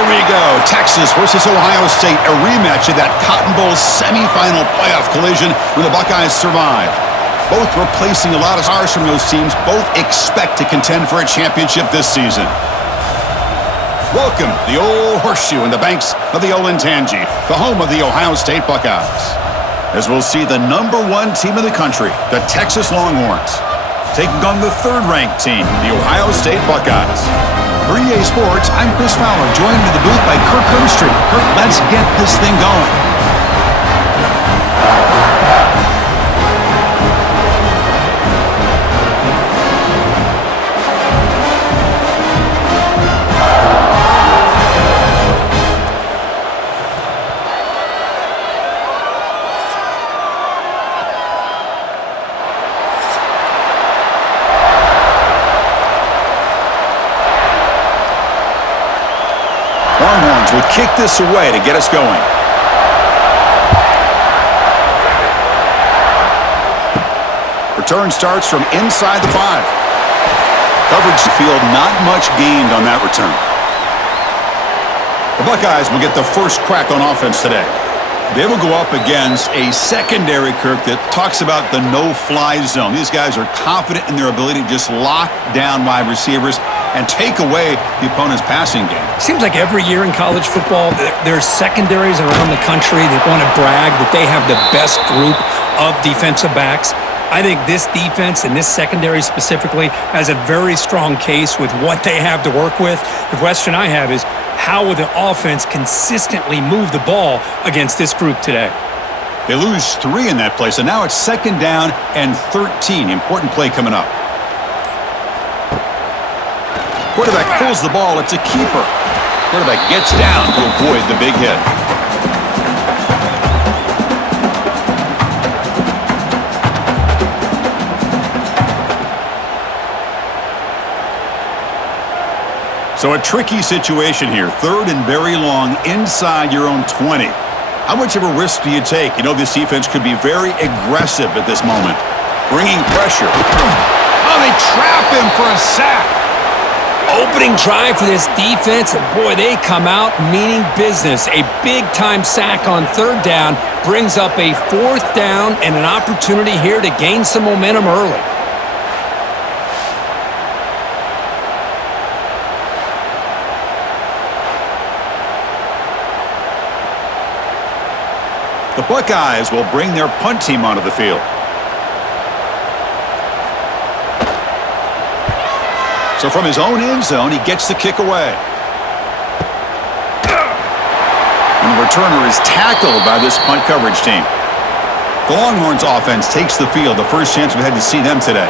Here we go. Texas versus Ohio State, a rematch of that Cotton Bowl semifinal playoff collision when the Buckeyes survived. Both replacing a lot of stars from those teams. Both expect to contend for a championship this season. Welcome, the old horseshoe in the banks of the Olentangy, the home of the Ohio State Buckeyes. As we'll see the #1 team in the country, the Texas Longhorns, taking on the third-ranked team, the Ohio State Buckeyes. For EA Sports, I'm Chris Fowler, joined in the booth by Kirk Herbstreit. Kirk, let's get this thing going. Longhorns will kick this away to get us going. Return starts from inside the 5. Coverage field, not much gained on that return. The Buckeyes will get the first crack on offense today. They will go up against a secondary, Kirk, that talks about the no-fly zone. These guys are confident in their ability to just lock down wide receivers and take away the opponent's passing game. Seems like every year in college football, there's secondaries around the country that want to brag that they have the best group of defensive backs. I think this defense and this secondary specifically has a very strong case with what they have to work with. The question I have is, how will the offense consistently move the ball against this group today? They lose 3 in that play, so now it's 2nd down and 13. Important play coming up. Quarterback pulls the ball. It's a keeper. Quarterback gets down to avoid the big hit. So a tricky situation here. 3rd and very long inside your own 20. How much of a risk do you take? You know, this defense could be very aggressive at this moment. Bringing pressure. Oh, they trap him for a sack. Opening drive for this defense, and boy, they come out meaning business. A big-time sack on 3rd down brings up a 4th down and an opportunity here to gain some momentum early. The Buckeyes will bring their punt team onto the field. So from his own end zone, he gets the kick away. And the returner is tackled by this punt coverage team. The Longhorns offense takes the field, the first chance we've had to see them today.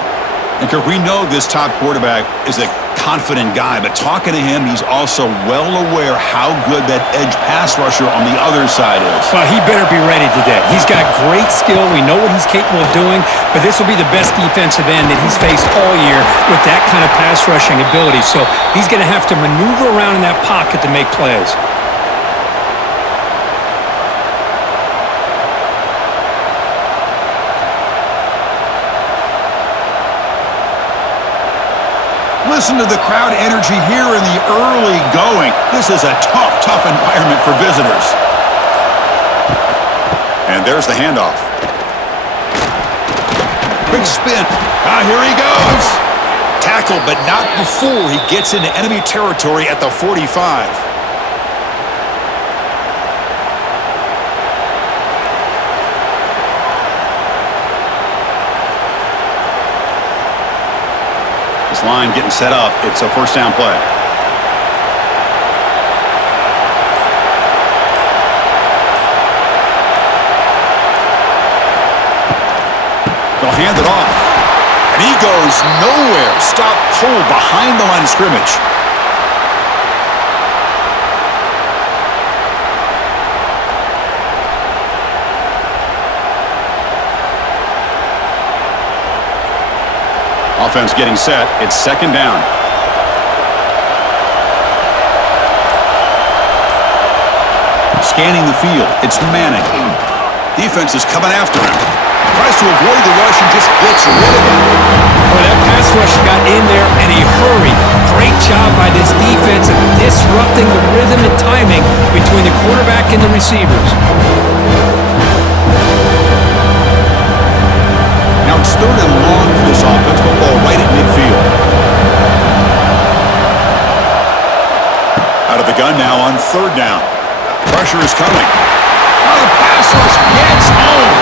And Kirk, we know this top quarterback is a confident guy, but talking to him, he's also well aware how good that edge pass rusher on the other side is. Well, he better be ready today. He's got great skill. We know what he's capable of doing, but this will be the best defensive end that he's faced all year with that kind of pass rushing ability. So he's going to have to maneuver around in that pocket to make plays. Listen to the crowd energy here in the early going. This is a tough environment for visitors. And there's the handoff. Quick spin. Here he goes. Tackled, but not before he gets into enemy territory at the 45. Line getting set up. It's a 1st down play. They'll hand it off. And he goes nowhere. Stop pull behind the line of scrimmage. Offense getting set. It's 2nd down. Scanning the field. It's Manning. Defense is coming after him. tries to avoid the rush and just gets rid of it. Well, that pass rush got in there in a hurry. Great job by this defense of disrupting the rhythm and timing between the quarterback and the receivers. Now it's 3rd and long for this offense, but ball right at midfield. Out of the gun now on 3rd down. Pressure is coming. Oh, the pass rush gets home.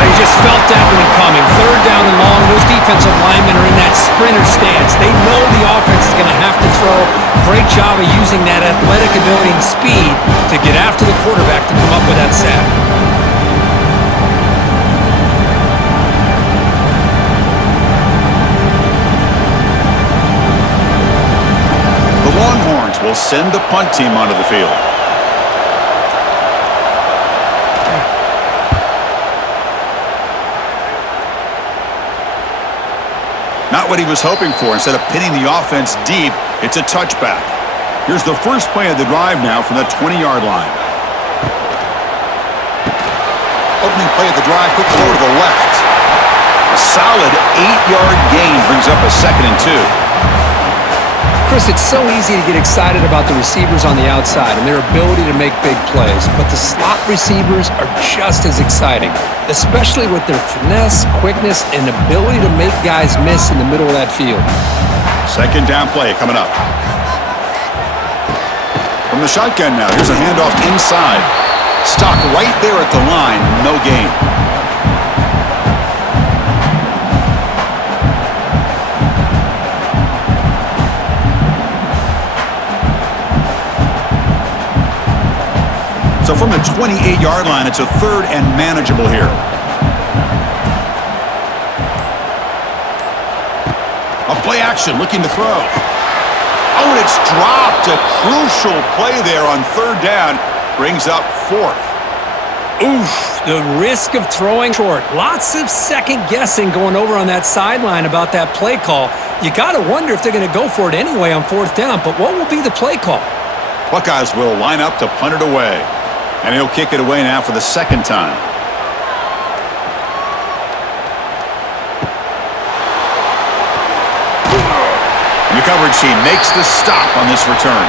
They just felt that one coming. 3rd down and long. Those defensive linemen are in that sprinter stance. They know the offense is going to have to throw. Great job of using that athletic ability and speed to get after the quarterback to come up with that sack. The Longhorns will send the punt team onto the field. Not what he was hoping for. Instead of pinning the offense deep, it's a touchback. Here's the first play of the drive now from the 20-yard line. Opening play of the drive, quick throw to the left. A solid 8-yard gain brings up a 2nd and 2. Chris, it's so easy to get excited about the receivers on the outside and their ability to make big plays, but the slot receivers are just as exciting, especially with their finesse, quickness, and ability to make guys miss in the middle of that field. 2nd down play coming up. From the shotgun now, here's a handoff inside. Stopped right there at the line, no gain. So from the 28-yard line, it's a 3rd and manageable here. A play action, looking to throw. Oh, and it's dropped. A crucial play there on 3rd down. Brings up 4th. Oof, the risk of throwing short. Lots of second guessing going over on that sideline about that play call. You got to wonder if they're going to go for it anyway on 4th down, but what will be the play call? Buckeyes will line up to punt it away. And he'll kick it away now for the 2nd time. And the coverage team makes the stop on this return.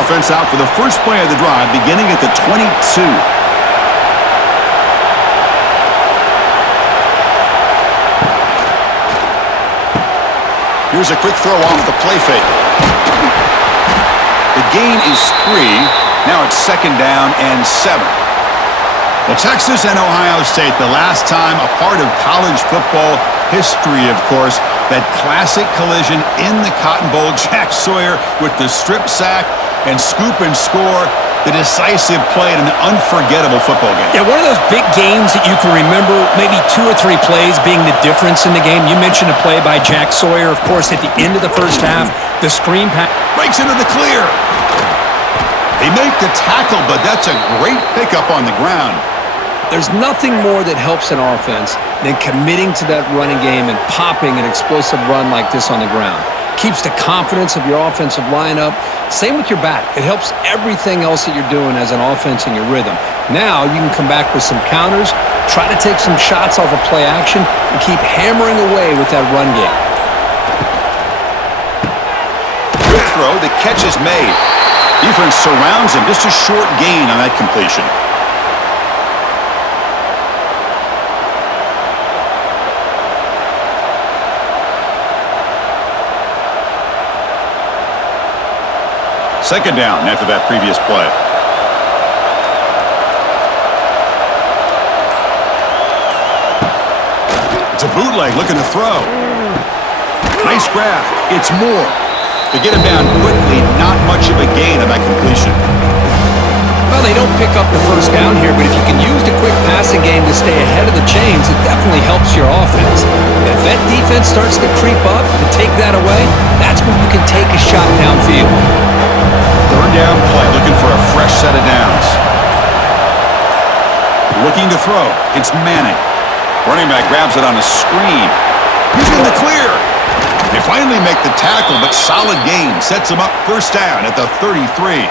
Offense out for the first play of the drive, beginning at the 22. Here's a quick throw off the play fake. The gain is 3. Now it's 2nd down and 7. Well, Texas and Ohio State, the last time a part of college football history, of course, that classic collision in the Cotton Bowl. Jack Sawyer with the strip sack and scoop and score, the decisive play in an unforgettable football game. Yeah, one of those big games that you can remember, maybe 2 or 3 plays being the difference in the game. You mentioned a play by Jack Sawyer, of course, at the end of the first half, the screen pass. Breaks into the clear. They make the tackle, but that's a great pickup on the ground. There's nothing more that helps an offense than committing to that running game and popping an explosive run like this on the ground. Keeps the confidence of your offensive lineup. Same with your back. It helps everything else that you're doing as an offense in your rhythm. Now you can come back with some counters, try to take some shots off of play action, and keep hammering away with that run game. Good throw. The catch is made. Defense surrounds him. Just a short gain on that completion. Second down after that previous play. It's a bootleg looking to throw. Nice grab. It's more. To get him down quickly, not much of a gain on that completion. Well, they don't pick up the first down here, but if you can use the quick passing game to stay ahead of the chains, it definitely helps your offense. If that defense starts to creep up and take that away, that's when you can take a shot downfield. 3rd down play, looking for a fresh set of downs. Looking to throw. It's Manning. Running back grabs it on a screen. He's in the clear. They finally make the tackle, but solid gain sets them up 1st down at the 33.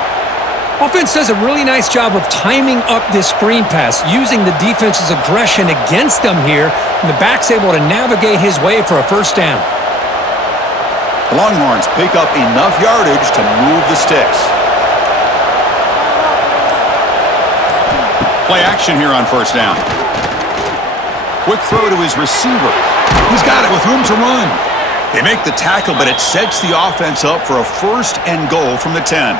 Offense does a really nice job of timing up this screen pass, using the defense's aggression against them here, and the back's able to navigate his way for a first down. The Longhorns pick up enough yardage to move the sticks. Play action here on first down. Quick throw to his receiver. He's got it with room to run. They make the tackle, but it sets the offense up for a first and goal from the 10.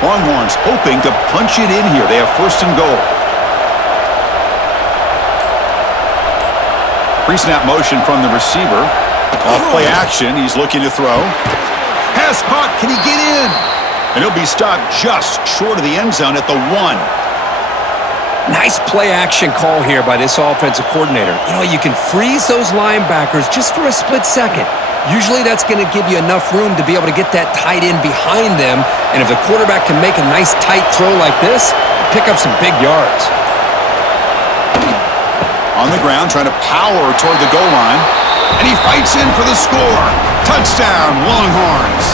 Longhorns hoping to punch it in here. They have first and goal. Pre-snap motion from the receiver. Off play action. He's looking to throw. Pass caught. Can he get in? And he'll be stopped just short of the end zone at the 1. Nice play action call here by this offensive coordinator. You know, you can freeze those linebackers just for a split second. Usually that's going to give you enough room to be able to get that tight end behind them. And if the quarterback can make a nice tight throw like this, pick up some big yards. On the ground, trying to power toward the goal line. And he fights in for the score. Touchdown, Longhorns.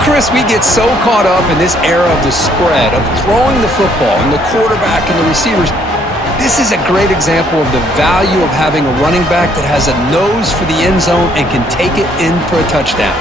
Chris, we get so caught up in this era of the spread, of throwing the football and the quarterback and the receivers. This is a great example of the value of having a running back that has a nose for the end zone and can take it in for a touchdown.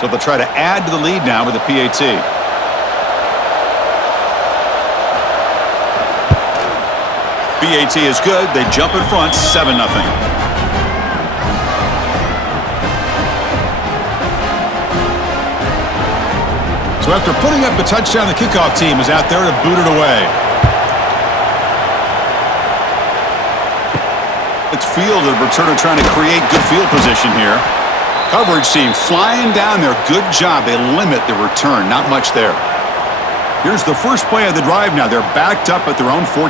So they'll try to add to the lead now with the PAT. PAT is good. They jump in front, 7-0. So after putting up the touchdown, the kickoff team is out there to boot it away. It's fielded. Returner trying to create good field position here. Coverage team flying down there. Good job. They limit the return. Not much there. Here's the first play of the drive now. They're backed up at their own 14.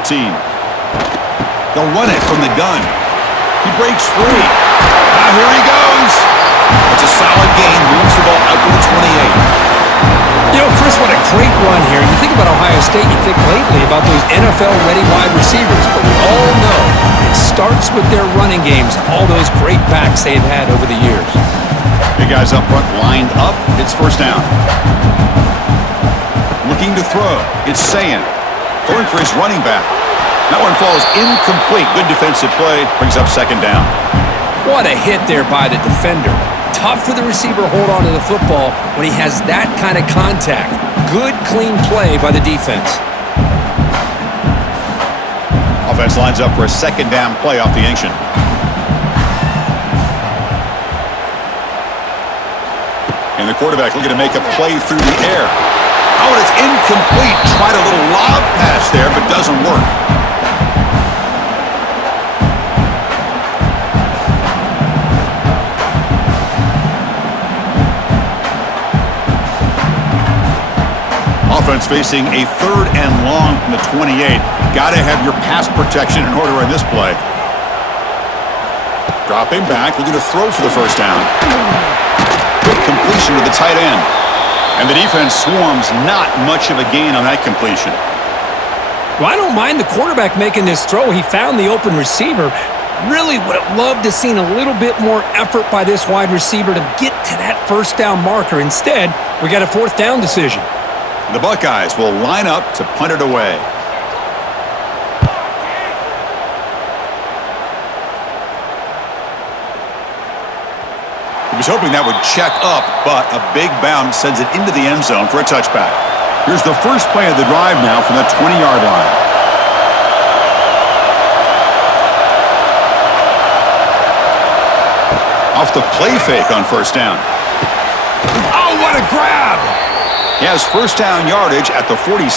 They'll run it from the gun. He breaks free. Here he goes. It's a solid gain. Moves the ball out to the 28. You know, Chris, what a great run here. You think about Ohio State, you think lately about those NFL-ready wide receivers. But we all know it starts with their running games, all those great backs they've had over the years. Big guys up front lined up. It's first down. Looking to throw. It's Sayin. Throwing for his running back. That one falls incomplete. Good defensive play. Brings up second down. What a hit there by the defender. Tough for the receiver to hold on to the football when he has that kind of contact. Good, clean play by the defense. Offense lines up for a second down play off the ancient. And the quarterback looking to make a play through the air. Oh, and it's incomplete. Tried a little lob pass there, but doesn't work. Offense facing a third and long from the 28. Got to have your pass protection in order in this play. Dropping back, looking to throw for the first down. Quick completion to the tight end. And the defense swarms. Not much of a gain on that completion. Well, I don't mind the quarterback making this throw. He found the open receiver. Really would have loved to seen a little bit more effort by this wide receiver to get to that first down marker. Instead, we got a fourth down decision. The Buckeyes will line up to punt it away. He was hoping that would check up, but a big bounce sends it into the end zone for a touchback. Here's the first play of the drive now from the 20-yard line. Off the play fake on first down. Oh, what a grab! He has first down yardage at the 46.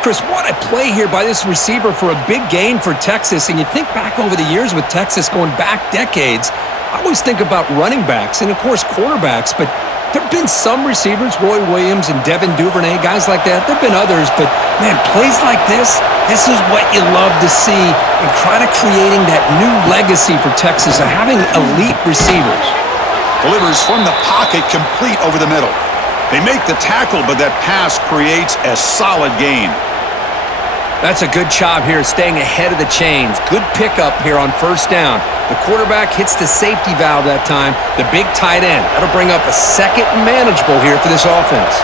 Chris, what a play here by this receiver for a big gain for Texas. And you think back over the years with Texas going back decades, I always think about running backs and, of course, quarterbacks. But There have been some receivers, Roy Williams and Devin Duvernay, guys like that. There have been others, but, man, plays like this is what you love to see and kind of creating that new legacy for Texas of having elite receivers. Delivers from the pocket, complete over the middle. They make the tackle, but that pass creates a solid gain. That's a good job here, staying ahead of the chains. Good pickup here on first down. The quarterback hits the safety valve that time, the big tight end. That'll bring up a second and manageable here for this offense.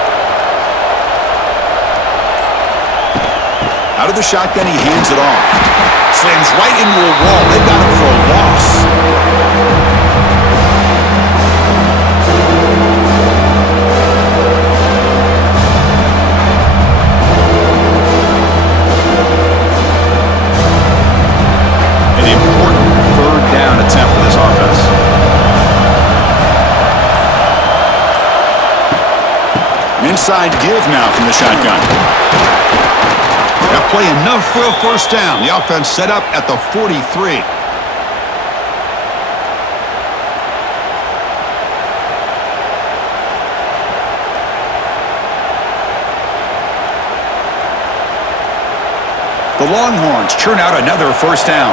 Out of the shotgun, he hands it off. Slams right into a wall. They got him for a loss. Attempt for this offense. An inside give now from the shotgun. That play enough for a first down. The offense set up at the 43. The Longhorns churn out another first down.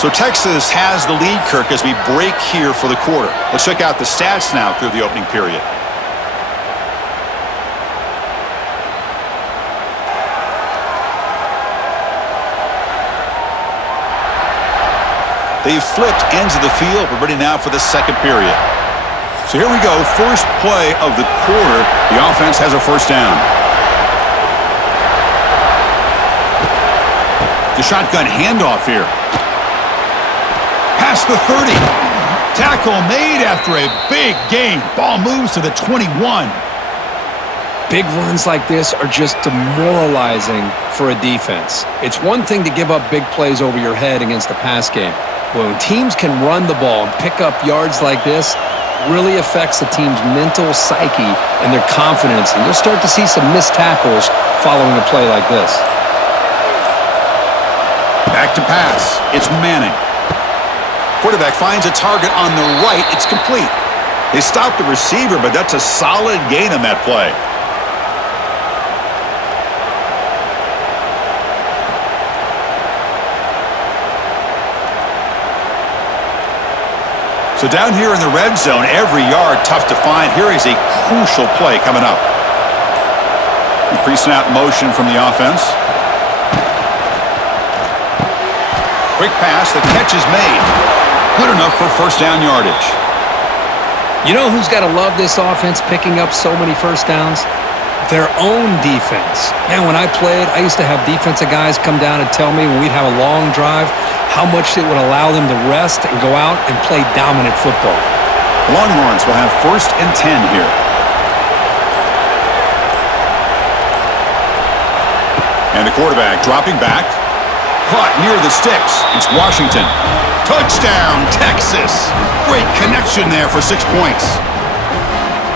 So Texas has the lead, Kirk, as we break here for the quarter. Let's check out the stats now through the opening period. They've flipped ends of the field. We're ready now for the second period. So here we go. First play of the quarter. The offense has a first down. The shotgun handoff here. Past the 30. Tackle made after a big gain. Ball moves to the 21. Big runs like this are just demoralizing for a defense. It's one thing to give up big plays over your head against a pass game. But when teams can run the ball and pick up yards like this, really affects the team's mental psyche and their confidence. And you'll start to see some missed tackles following a play like this. Back to pass. It's Manning. Quarterback finds a target on the right. It's complete. They stop the receiver, but that's a solid gain on that play. So down here in the red zone, every yard tough to find. Here is a crucial play coming up. Pre-snap motion from the offense. Quick pass. The catch is made. Good enough for first down yardage. You know who's got to love this offense picking up so many first downs? Their own defense. Man, when I played, I used to have defensive guys come down and tell me when we'd have a long drive how much it would allow them to rest and go out and play dominant football. The Longhorns will have first and 10 here. And the quarterback dropping back. Caught near the sticks. It's Washington. Touchdown, Texas. Great connection there for 6 points.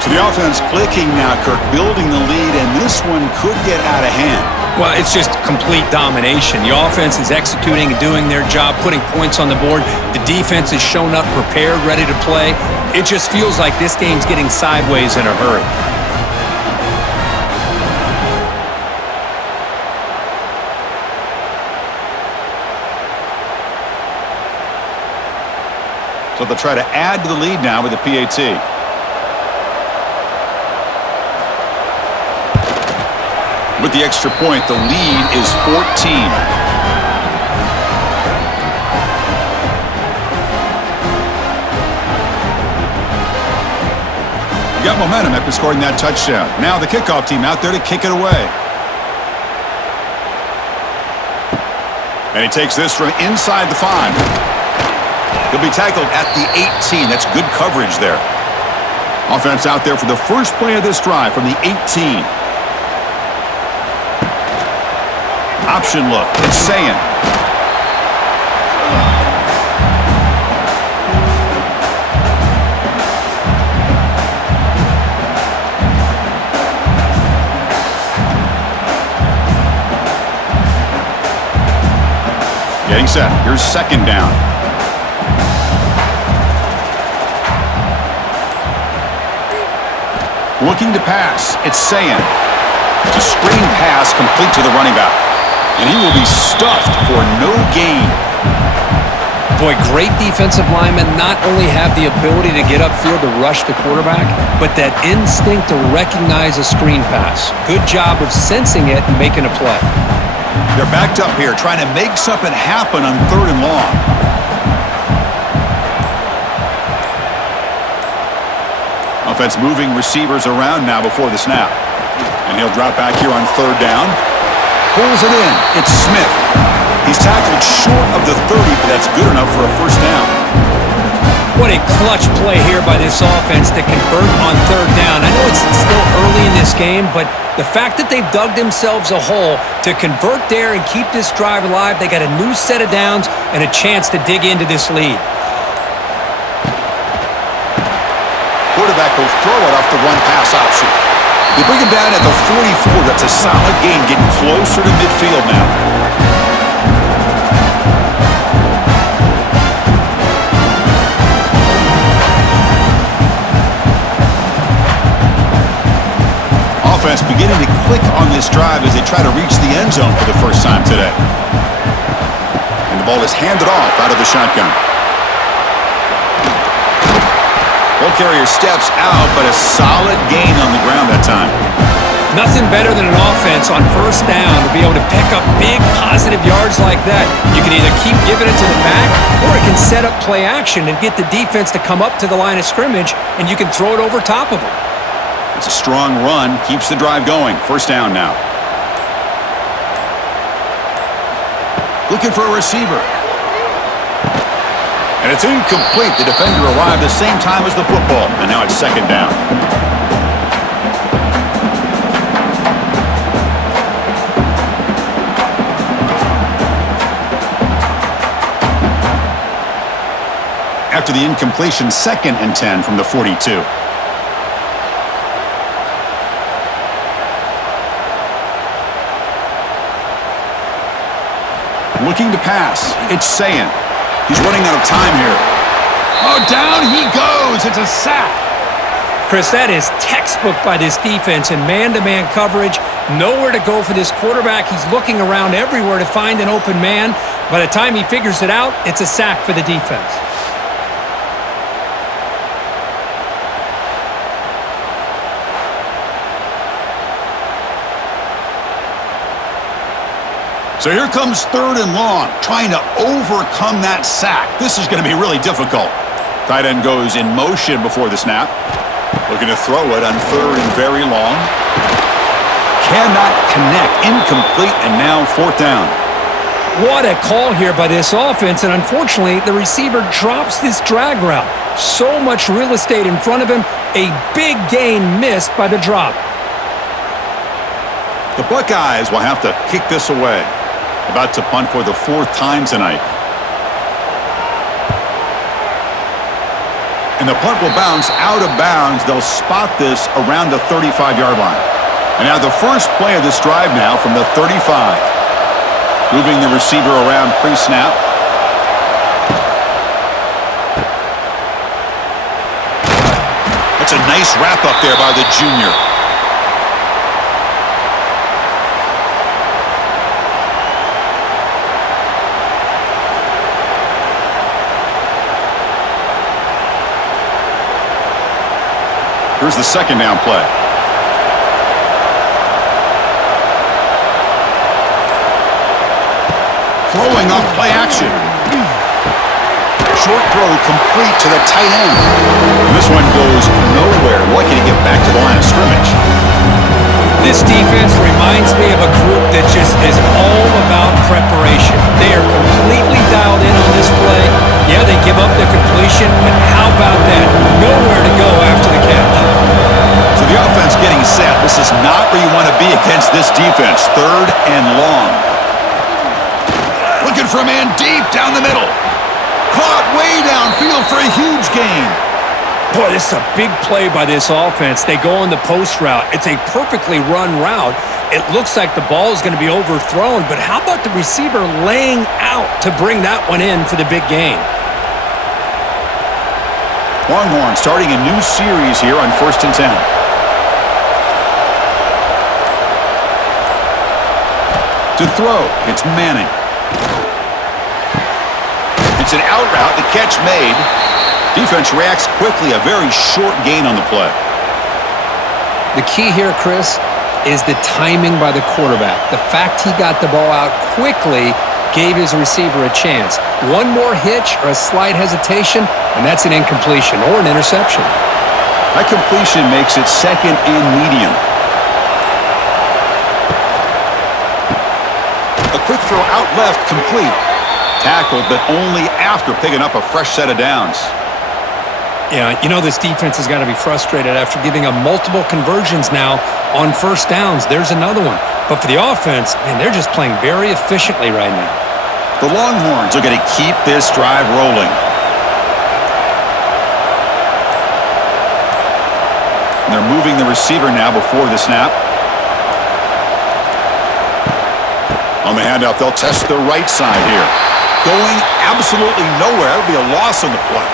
So the offense clicking now, Kirk, building the lead, and this one could get out of hand. Well, it's just complete domination. The offense is executing and doing their job, putting points on the board. The defense is shown up, prepared, ready to play. It just feels like this game's getting sideways in a hurry. So they'll try to add to the lead now with the PAT. With the extra point, the lead is 14. You got momentum after scoring that touchdown. Now the kickoff team out there to kick it away. And he takes this from inside the 5. He'll be tackled at the 18. That's good coverage there. Offense out there for the first play of this drive from the 18. Option look. It's Sayin. Getting set. Here's second down. Looking to pass. It's Sayin. It's a screen pass complete to the running back. And he will be stuffed for no gain. Boy, great defensive linemen not only have the ability to get upfield to rush the quarterback, but that instinct to recognize a screen pass. Good job of sensing it and making a play. They're backed up here, trying to make something happen on 3rd and long. Offense moving receivers around now before the snap. And he'll drop back here on 3rd down. Pulls it in. It's Smith. He's tackled short of the 30, but that's good enough for a 1st down. What a clutch play here by this offense to convert on 3rd down. I know it's still early in this game, but the fact that they've dug themselves a hole to convert there and keep this drive alive, they got a new set of downs and a chance to dig into this lead. Quarterback will throw it off the run-pass option. They bring him down at the 44. That's a solid gain, getting closer to midfield now. Offense beginning to click on this drive as they try to reach the end zone for the first time today. And the ball is handed off out of the shotgun. Ball carrier steps out, but a solid gain on the ground that time. Nothing better than an offense on 1st down to be able to pick up big positive yards like that. You can either keep giving it to the back, or it can set up play action and get the defense to come up to the line of scrimmage, and you can throw it over top of them. It's a strong run, keeps the drive going. 1st down now. Looking for a receiver. And it's incomplete. The defender arrived the same time as the football, and now it's 2nd down. After the incompletion, 2nd and 10 from the 42. Looking to pass. It's Sayin. He's running out of time here. Oh, down he goes. It's a sack. Chris, that is textbook by this defense in man-to-man coverage. Nowhere to go for this quarterback. He's looking around everywhere to find an open man. By the time he figures it out, it's a sack for the defense. So here comes 3rd and long, trying to overcome that sack. This is going to be really difficult. Tight end goes in motion before the snap. Looking to throw it on 3rd and very long. Cannot connect. Incomplete, and now 4th down. What a call here by this offense, and unfortunately, the receiver drops this drag route. So much real estate in front of him. A big gain missed by the drop. The Buckeyes will have to kick this away. About to punt for the 4th time tonight. And the punt will bounce out of bounds. They'll spot this around the 35-yard line. And now the first play of this drive now from the 35. Moving the receiver around pre-snap. That's a nice wrap up there by the junior. Here's the 2nd down play. Throwing off play action. Short throw complete to the tight end. And this one goes nowhere. Lucky to get back to the line of scrimmage. This defense reminds me of a group that just is all about preparation. They are completely dialed in on this play. Yeah, they give up the completion, but how about that? Nowhere to go after the catch. So the offense getting set. This is not where you want to be against this defense. 3rd and long. Looking for a man deep down the middle. Caught way downfield for a huge gain. Boy, this is a big play by this offense. They go on the post route. It's a perfectly run route. It looks like the ball is going to be overthrown, but how about the receiver laying out to bring that one in for the big gain? Longhorns starting a new series here on 1st and 10. To throw, it's Manning. It's an out route, the catch made. Defense reacts quickly, a very short gain on the play. The key here, Chris, is the timing by the quarterback. The fact he got the ball out quickly gave his receiver a chance. One more hitch or a slight hesitation, and that's an incompletion or an interception. That completion makes it 2nd and medium. A quick throw out left, complete. Tackled, but only after picking up a fresh set of downs. Yeah, you know this defense has got to be frustrated after giving up multiple conversions now on 1st downs. There's another one. But for the offense, man, they're just playing very efficiently right now. The Longhorns are going to keep this drive rolling. And they're moving the receiver now before the snap. On the handoff, they'll test the right side here. Going absolutely nowhere. That would be a loss on the play.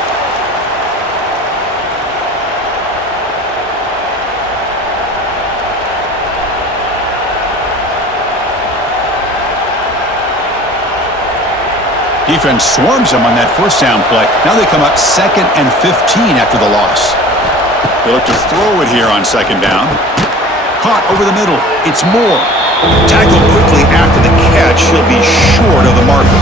Defense swarms them on that 1st down play. Now they come up 2nd and 15 after the loss. They look to throw it here on 2nd down. Caught over the middle. It's Moore. Tackled quickly after the catch. He'll be short of the marker.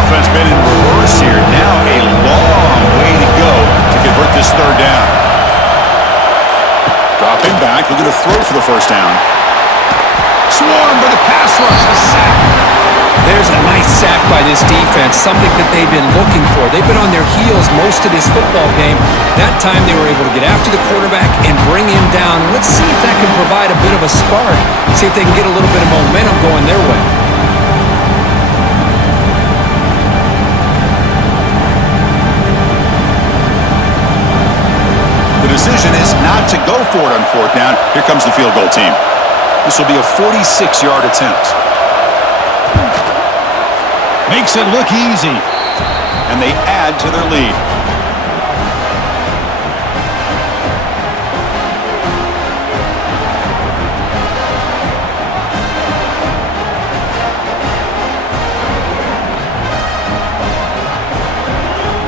Offense been in reverse here. Now a long way to go to convert this 3rd down. Dropping back, looking to throw for the 1st down. Swarmed by the pass rush, a sack. There's a nice sack by this defense, something that they've been looking for. They've been on their heels most of this football game. That time they were able to get after the quarterback and bring him down. Let's see if that can provide a bit of a spark, see if they can get a little bit of momentum going their way. The decision is not to go for it on 4th down. Here comes the field goal team. This will be a 46-yard attempt. Makes it look easy. And they add to their lead.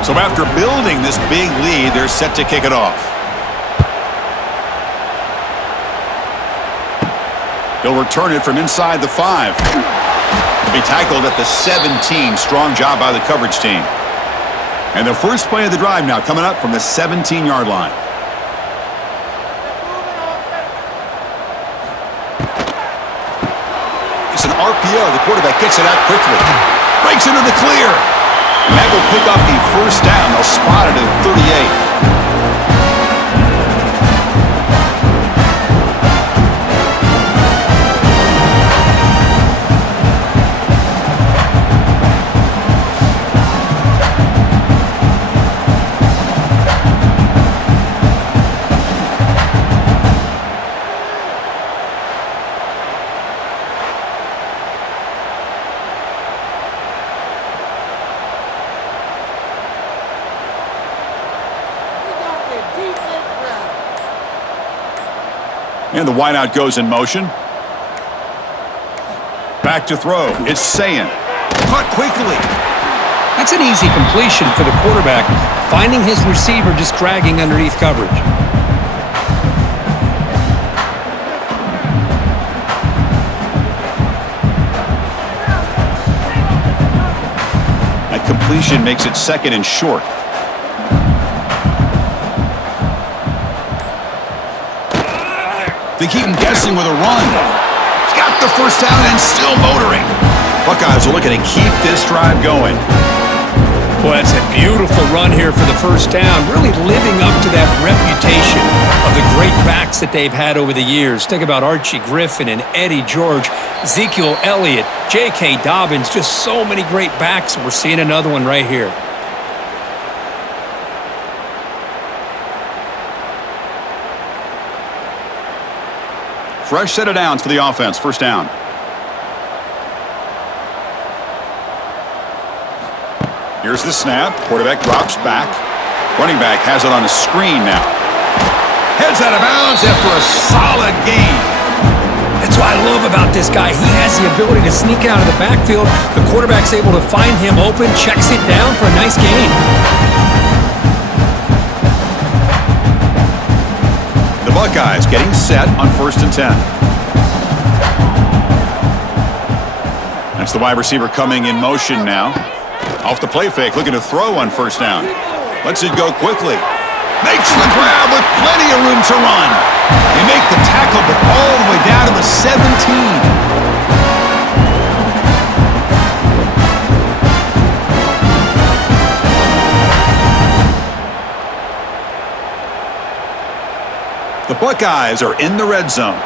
So after building this big lead, they're set to kick it off. He'll return it from inside the 5. He'll be tackled at the 17. Strong job by the coverage team. And the first play of the drive now coming up from the 17-yard line. It's an RPO. The quarterback gets it out quickly. Breaks into the clear. And that will pick up the 1st down. They'll spot it at 38. And the wideout goes in motion. Back to throw. It's Sayin. Caught quickly. That's an easy completion for the quarterback, finding his receiver just dragging underneath coverage. That completion makes it 2nd and short. They keep him guessing with a run. He's got the 1st down and still motoring. Buckeyes are looking to keep this drive going. Well, that's a beautiful run here for the first down, really living up to that reputation of the great backs that they've had over the years. Think about Archie Griffin and Eddie George, Ezekiel Elliott, J.K. Dobbins, just so many great backs, and we're seeing another one right here. Fresh set of downs for the offense. First down. Here's the snap. Quarterback drops back. Running back has it on a screen now. Heads out of bounds after a solid gain. That's what I love about this guy. He has the ability to sneak out of the backfield. The quarterback's able to find him open, checks it down for a nice gain. The Buckeyes getting set on 1st and 10. That's the wide receiver coming in motion now. Off the play fake, looking to throw on 1st down. Lets it go quickly. Makes the grab with plenty of room to run. They make the tackle, but all the way down to the 17. The Buckeyes are in the red zone.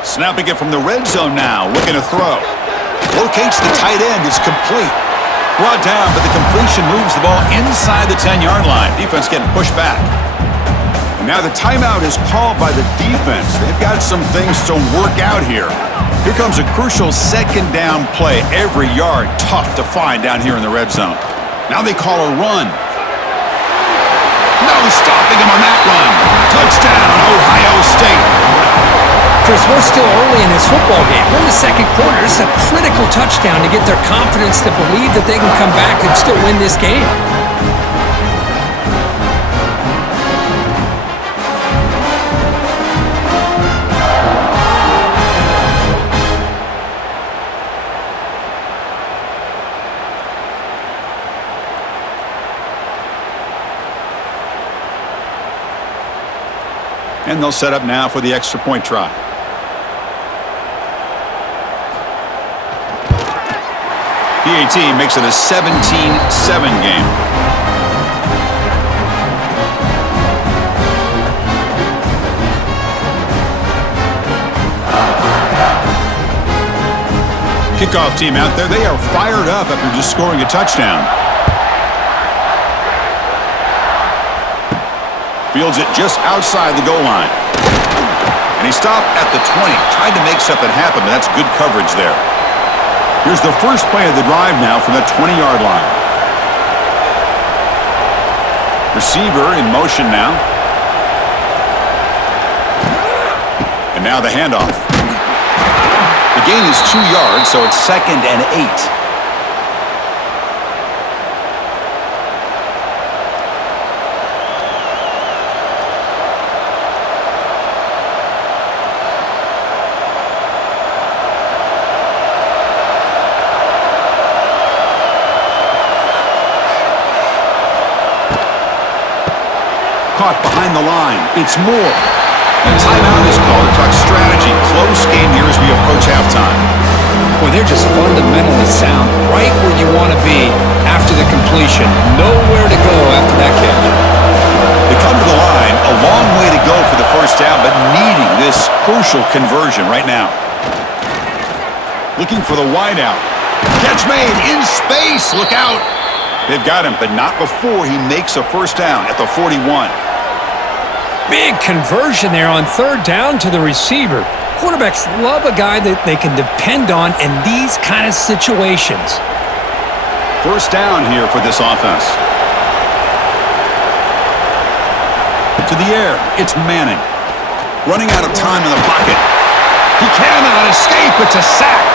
Snapping it from the red zone now, looking to throw. Locates the tight end, is complete. Brought down, but the completion moves the ball inside the 10-yard line. Defense getting pushed back. And now the timeout is called by the defense. They've got some things to work out here. Here comes a crucial second down play. Every yard tough to find down here in the red zone. Now they call a run. No stopping him on that run. Touchdown, Ohio State. Chris, we're still early in this football game. We're in the second quarter. This is a critical touchdown to get their confidence to believe that they can come back and still win this game. And they'll set up now for the extra point try. PAT makes it a 17-7 game. Kickoff team out there. They are fired up after just scoring a touchdown. Fields it just outside the goal line. And he stopped at the 20. Tried to make something happen, but that's good coverage there. Here's the first play of the drive now from the 20-yard line. Receiver in motion now. And now the handoff. The gain is 2 yards, so it's 2nd and 8. Caught behind the line. It's Moore. And timeout is called to talk strategy. Close game here as we approach halftime. Boy, they're just fundamentally sound right where you want to be after the completion. Nowhere to go after that catch. They come to the line. A long way to go for the first down, but needing this crucial conversion right now. Looking for the wideout. Catch made in space. Look out. They've got him, but not before he makes a first down at the 41. Big conversion there on 3rd down to the receiver. Quarterbacks love a guy that they can depend on in these kind of situations. First down here for this offense. To the air, it's Manning. Running out of time in the pocket. He cannot escape, it's a sack.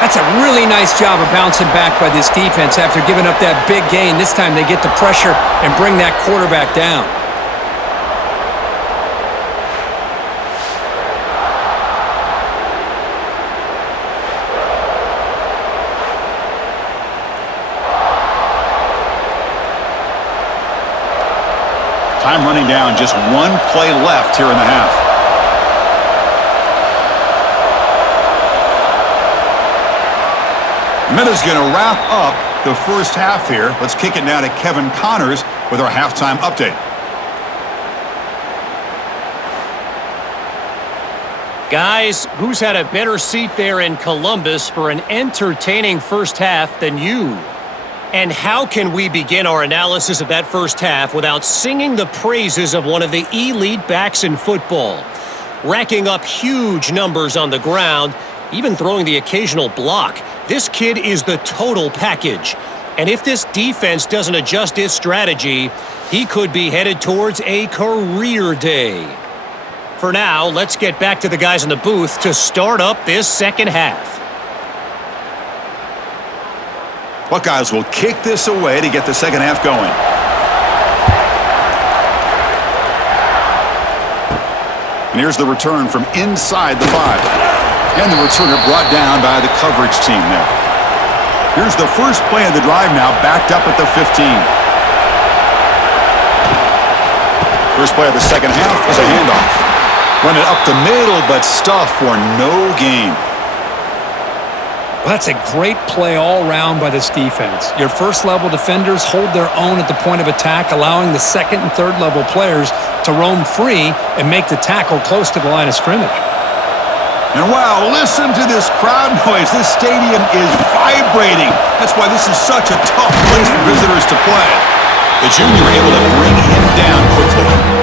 That's a really nice job of bouncing back by this defense after giving up that big gain. This time they get the pressure and bring that quarterback down. Time running down, just one play left here in the half. That is going to wrap up the first half here. Let's kick it now to Kevin Connors with our halftime update. Guys, who's had a better seat there in Columbus for an entertaining first half than you? And how can we begin our analysis of that first half without singing the praises of one of the elite backs in football? Racking up huge numbers on the ground, even throwing the occasional block. This kid is the total package. And if this defense doesn't adjust its strategy, he could be headed towards a career day. For now, let's get back to the guys in the booth to start up this second half. Buckeyes will kick this away to get the second half going. And here's the return from inside the 5. And the returner brought down by the coverage team there. Here's the first play of the drive now, backed up at the 15. First play of the second half is a handoff. Run it up the middle, but stuff for no gain. Well, that's a great play all around by this defense. Your first-level defenders hold their own at the point of attack, allowing the second and third-level players to roam free and make the tackle close to the line of scrimmage. And wow, listen to this crowd noise. This stadium is vibrating. That's why this is such a tough place for visitors to play. The junior able to bring him down quickly.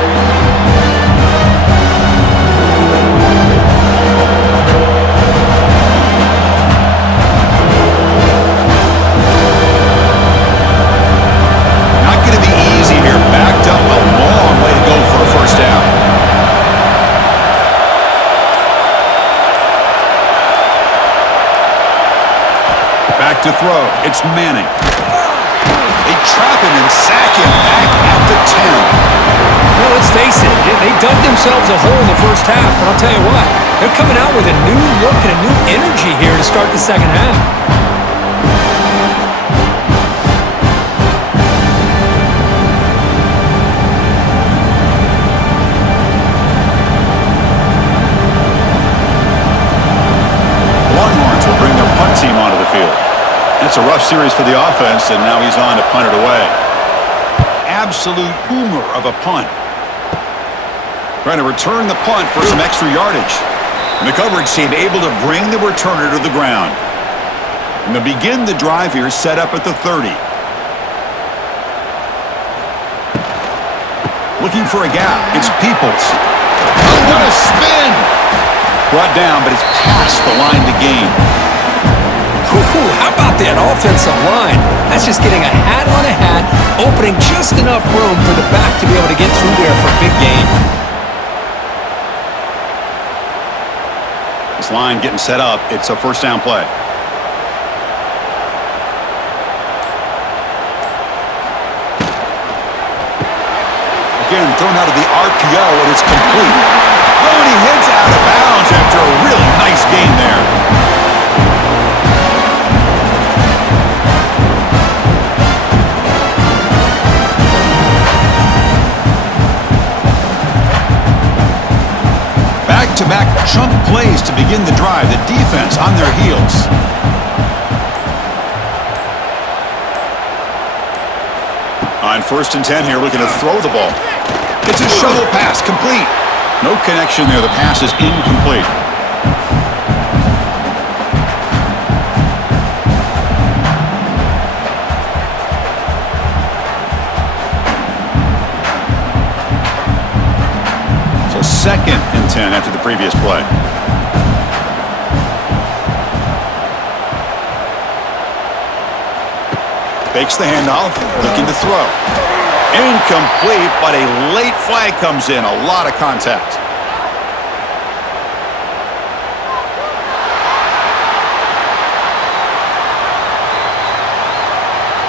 Backed up a long way to go for a first down. Back to throw. It's Manning. They trap him and sack him back at the 10. Well, let's face it. They dug themselves a hole in the first half, but I'll tell you what. They're coming out with a new look and a new energy here to start the second half. Longhorns will bring their punt team onto the field. It's a rough series for the offense, and now he's on to punt it away. Absolute boomer of a punt. Trying to return the punt for some extra yardage. And the coverage team able to bring the returner to the ground. And to begin the drive here, set up at the 30. Looking for a gap. It's Peoples. Oh, what a spin! Brought down, but it's past the line to gain. Ooh, how about that offensive line? That's just getting a hat on a hat, opening just enough room for the back to be able to get through there for a big gain. This line getting set up. It's a first down play. Again, thrown out of the RPO, and it's complete. Oh, and he heads out of bounds after a really nice gain there. Back-to-back chunk plays to begin the drive. The defense on their heels. On 1st and 10 here, looking to throw the ball. It's a shovel pass, complete. No connection there. The pass is incomplete. So 2nd and 10 after the previous play. Fakes the handoff, looking to throw. Incomplete, but a late flag comes in. A lot of contact.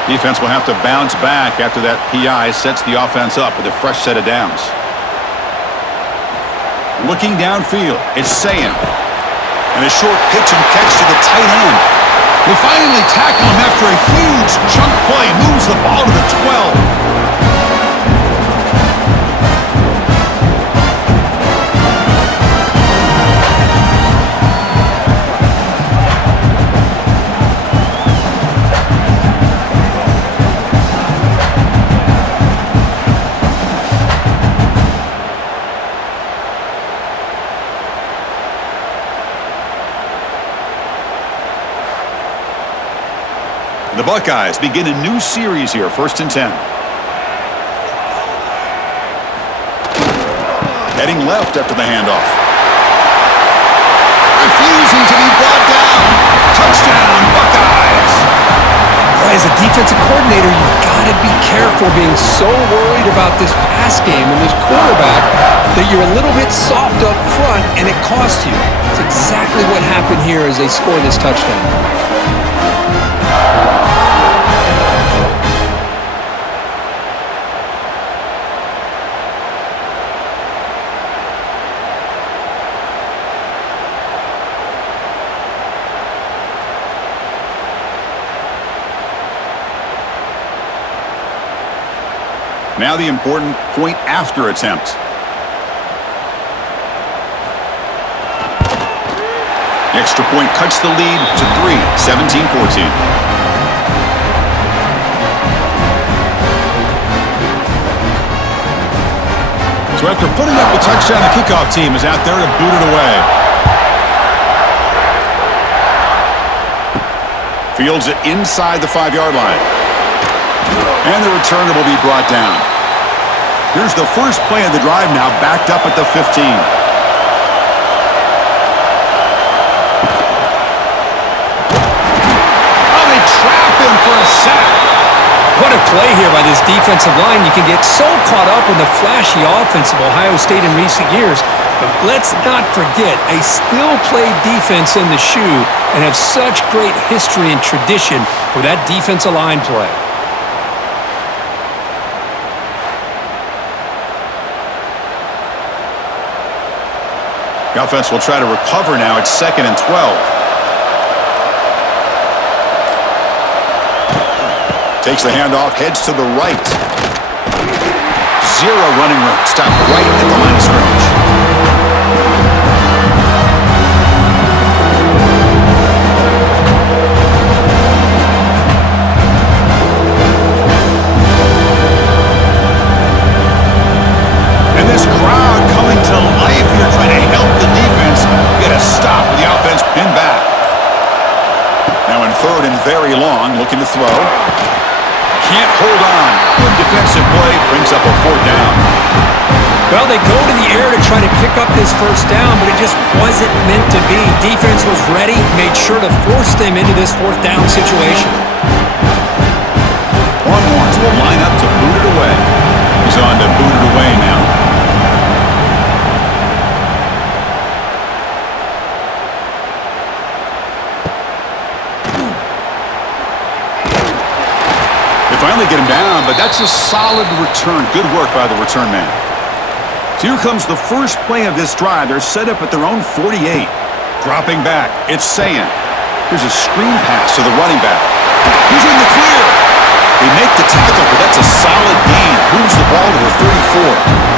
Defense will have to bounce back after that PI sets the offense up with a fresh set of downs. Looking downfield, it's Sayan. And a short pitch and catch to the tight end. They finally tackle him after a huge chunk play. Moves the ball to the 12. The Buckeyes begin a new series here, 1st and 10. Heading left after the handoff. Refusing to be brought down. Touchdown, Buckeyes. Boy, as a defensive coordinator, you've got to be careful being so worried about this pass game and this quarterback that you're a little bit soft up front and it costs you. It's exactly what happened here as they score this touchdown. Now the important point after attempt. The extra point cuts the lead to 3, 17-14. So after putting up the touchdown, the kickoff team is out there to boot it away. Fields it inside the 5-yard line. And the returner will be brought down. Here's the first play of the drive now, backed up at the 15. Oh, they trap him for a sack. What a play here by this defensive line. You can get so caught up in the flashy offense of Ohio State in recent years, but let's not forget a still-play defense in the shoe and have such great history and tradition with that defensive line play. The offense will try to recover now. It's 2nd and 12. Takes the handoff, heads to the right. Zero running room. Stopped right at the line of scrimmage. And this crowd coming to life here, trying to help the defense get a stop with the offense pinned back. Now in 3rd and very long, looking to throw. Can't hold on. Good defensive play, brings up a 4th down. Well, they go to the air to try to pick up this 1st down, but it just wasn't meant to be. Defense was ready, made sure to force them into this 4th down situation. Longhorns will line up to boot it away. He's on to boot it away now. Finally get him down, but that's a solid return. Good work by the return man. So here comes the first play of this drive. They're set up at their own 48. Dropping back, it's Sayan. Here's a screen pass to the running back. He's in the clear. They make the tackle, but that's a solid gain. Moves the ball to the 34.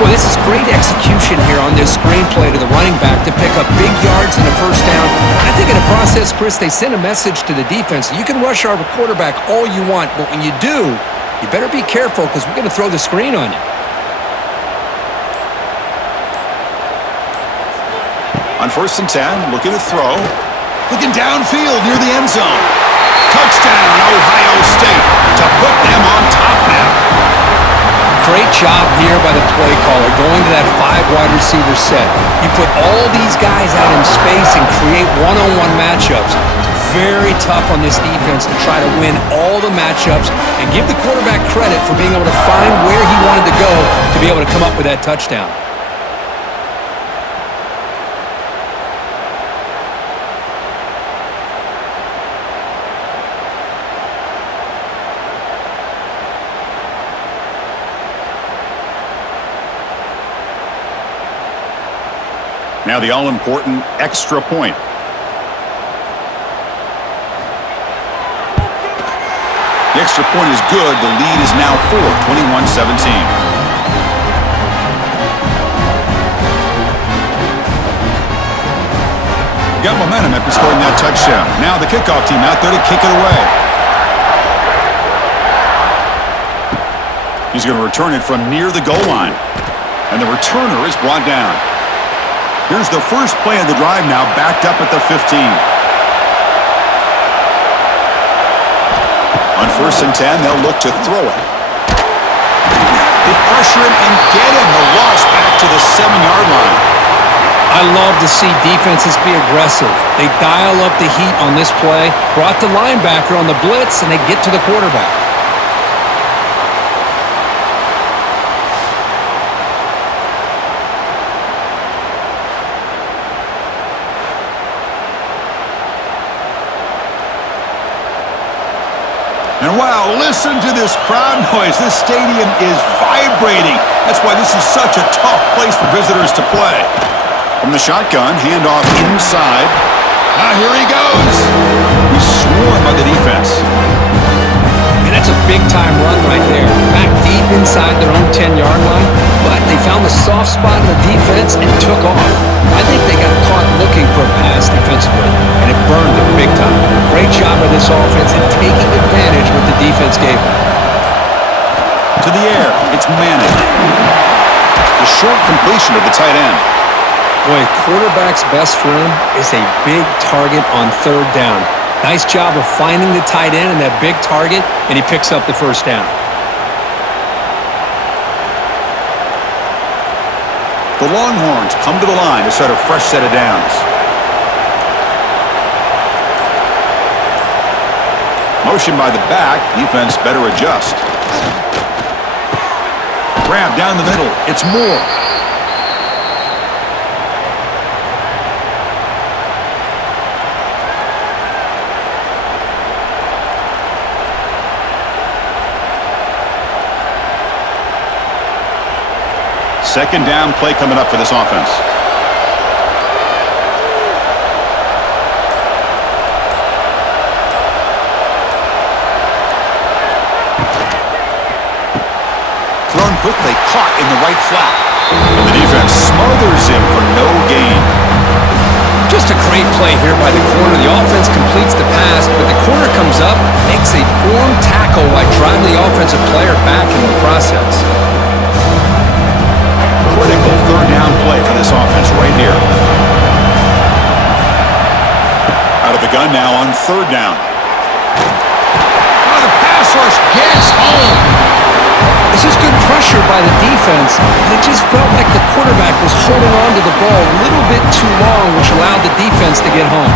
Well, this is great execution here on this screenplay to the running back to pick up big yards and a 1st down. I think in the process, Chris, they send a message to the defense. You can rush our quarterback all you want, but when you do, you better be careful because we're going to throw the screen on you. On 1st and 10, looking to throw. Looking downfield near the end zone. Touchdown, Ohio State, to put them on top now. Great job here by the play caller going to that 5-wide receiver set. You put all these guys out in space and create one-on-one matchups. It's very tough on this defense to try to win all the matchups and give the quarterback credit for being able to find where he wanted to go to be able to come up with that touchdown. Now the all-important extra point. The extra point is good. The lead is now 4, 21-17. Got momentum after scoring that touchdown. Now the kickoff team out there to kick it away. He's going to return it from near the goal line. And the returner is brought down. Here's the first play of the drive now, backed up at the 15. On 1st and 10, they'll look to throw it. They pressure him and get him. The loss back to the 7-yard line. I love to see defenses be aggressive. They dial up the heat on this play, brought the linebacker on the blitz, and they get to the quarterback. And wow, listen to this crowd noise. This stadium is vibrating. That's why this is such a tough place for visitors to play. From the shotgun, handoff inside. Now here he goes. He's swarmed by the defense. And that's a big-time run right there. Back deep inside their own 10-yard line, but they found the soft spot in the defense and took off. I think they got caught looking for a pass defensively, and it burned them big time. Great job of this offense in taking advantage what the defense gave them. To the air, it's Manning. The short completion to the tight end. Boy, quarterback's best friend is a big target on 3rd down. Nice job of finding the tight end and that big target, and he picks up the 1st down. The Longhorns come to the line to start a fresh set of downs. Motion by the back, defense better adjust. Grab down the middle, it's Moore. Second down play coming up for this offense. Thrown quickly, caught in the right flat. And the defense smothers him for no gain. Just a great play here by the corner. The offense completes the pass, but the corner comes up, makes a form tackle while driving the offensive player back in the process. Critical 3rd down play for this offense right here. Out of the gun now on 3rd down. Oh, the pass rush gets home. This is good pressure by the defense, but it just felt like the quarterback was holding on to the ball a little bit too long, which allowed the defense to get home.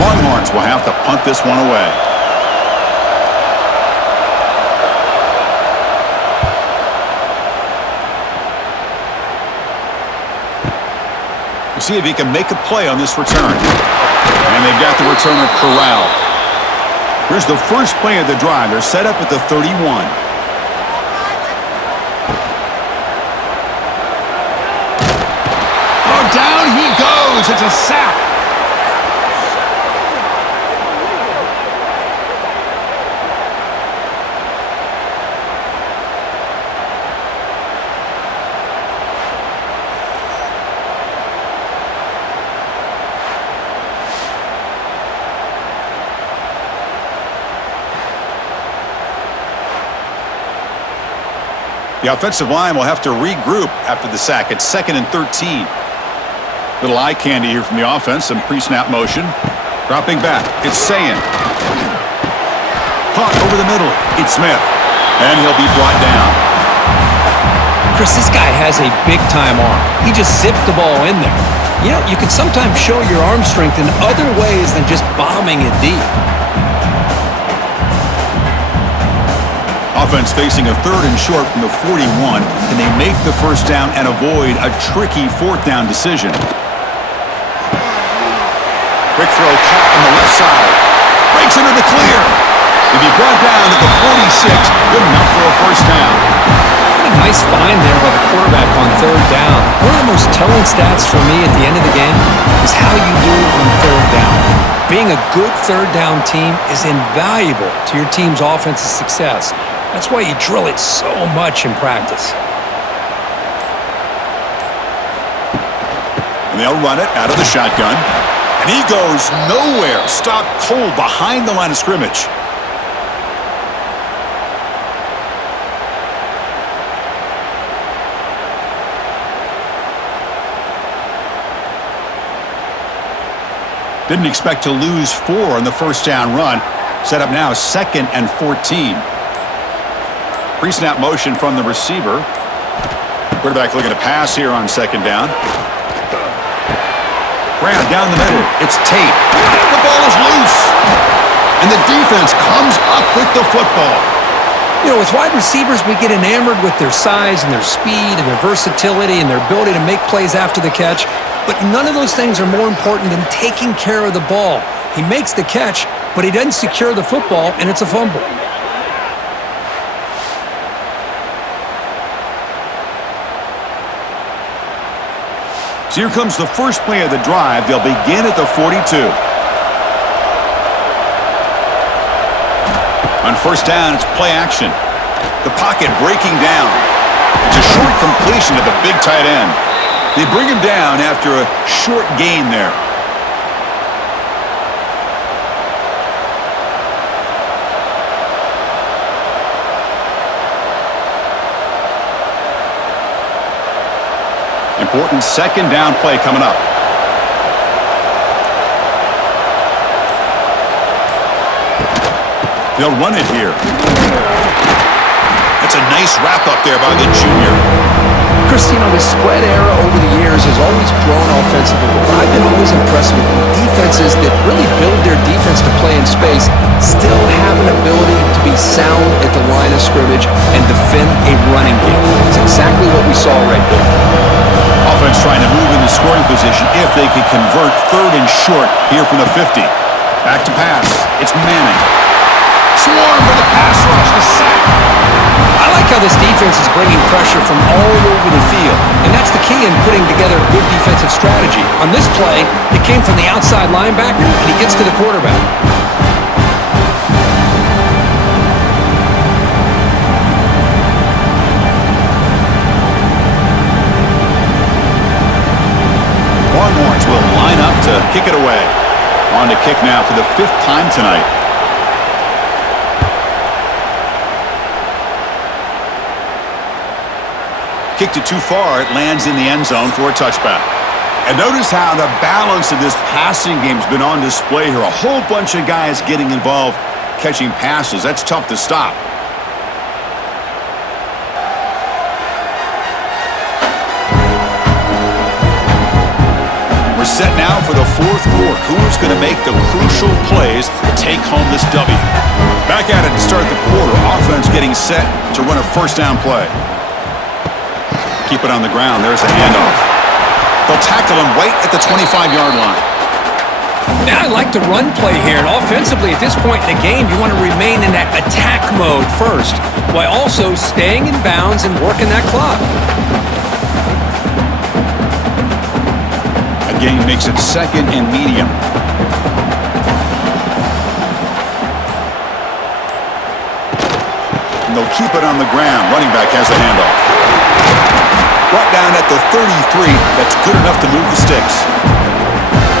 Longhorns will have to punt this one away. We'll see if he can make a play on this return. And they've got the returner corralled. Here's the first play of the drive. They're set up at the 31. Oh, down he goes. It's a sack. The offensive line will have to regroup after the sack. It's 2nd and 13. Little eye candy here from the offense. Some pre-snap motion. Dropping back. It's Sayin. Caught over the middle. It's Smith. And he'll be brought down. Chris, this guy has a big-time arm. He just zipped the ball in there. You know, you can sometimes show your arm strength in other ways than just bombing it deep. Offense facing a 3rd and short from the 41. Can they make the 1st down and avoid a tricky 4th down decision? Quick throw caught on the left side. Breaks into the clear. He'll be brought down at the 46. Good enough for a 1st down. What a nice find there by the quarterback on 3rd down. One of the most telling stats for me at the end of the game is how you do on 3rd down. Being a good 3rd down team is invaluable to your team's offensive success. That's why you drill it so much in practice. And they'll run it out of the shotgun. And he goes nowhere. Stopped cold behind the line of scrimmage. Didn't expect to lose 4 on the first down run. Set up now 2nd and 14. Pre-snap motion from the receiver. Quarterback looking to pass here on 2nd down. Brown down the middle. It's Tate. The ball is loose. And the defense comes up with the football. You know, with wide receivers, we get enamored with their size and their speed and their versatility and their ability to make plays after the catch. But none of those things are more important than taking care of the ball. He makes the catch, but he doesn't secure the football, and it's a fumble. So here comes the first play of the drive. They'll begin at the 42. On first down, it's play action. The pocket breaking down. It's a short completion to the big tight end. They bring him down after a short gain there. Important 2nd down play coming up. They'll run it here. That's a nice wrap up there by the junior. Chris, you know, the spread era over the years has always grown offensively, but I've been always impressed with defenses that really build their defense to play in space, still have an ability to be sound at the line of scrimmage and defend a running game. It's exactly what we saw right there. Offense trying to move into scoring position if they can convert 3rd and short here from the 50. Back to pass. It's Manning. Swarm for the pass rush. The sack. I like how this defense is bringing pressure from all over the field, and that's the key in putting together a good defensive strategy. On this play, it came from the outside linebacker, and he gets to the quarterback. Longhorns will line up to kick it away. On to kick now for the 5th time tonight. Kicked it too far. It lands in the end zone for a touchback. And notice how the balance of this passing game's been on display here. A whole bunch of guys getting involved catching passes. That's tough to stop. We're set now for the 4th quarter. Who's going to make the crucial plays to take home this W? Back at it to start the quarter. Offense getting set to run a first down play. Keep it on the ground. There's a handoff. They'll tackle him right at the 25-yard line. Now I like the run play here, and offensively at this point in the game, you want to remain in that attack mode first, while also staying in bounds and working that clock. Again, makes it 2nd and medium. And they'll keep it on the ground. Running back has the handoff. Brought down at the 33. That's good enough to move the sticks.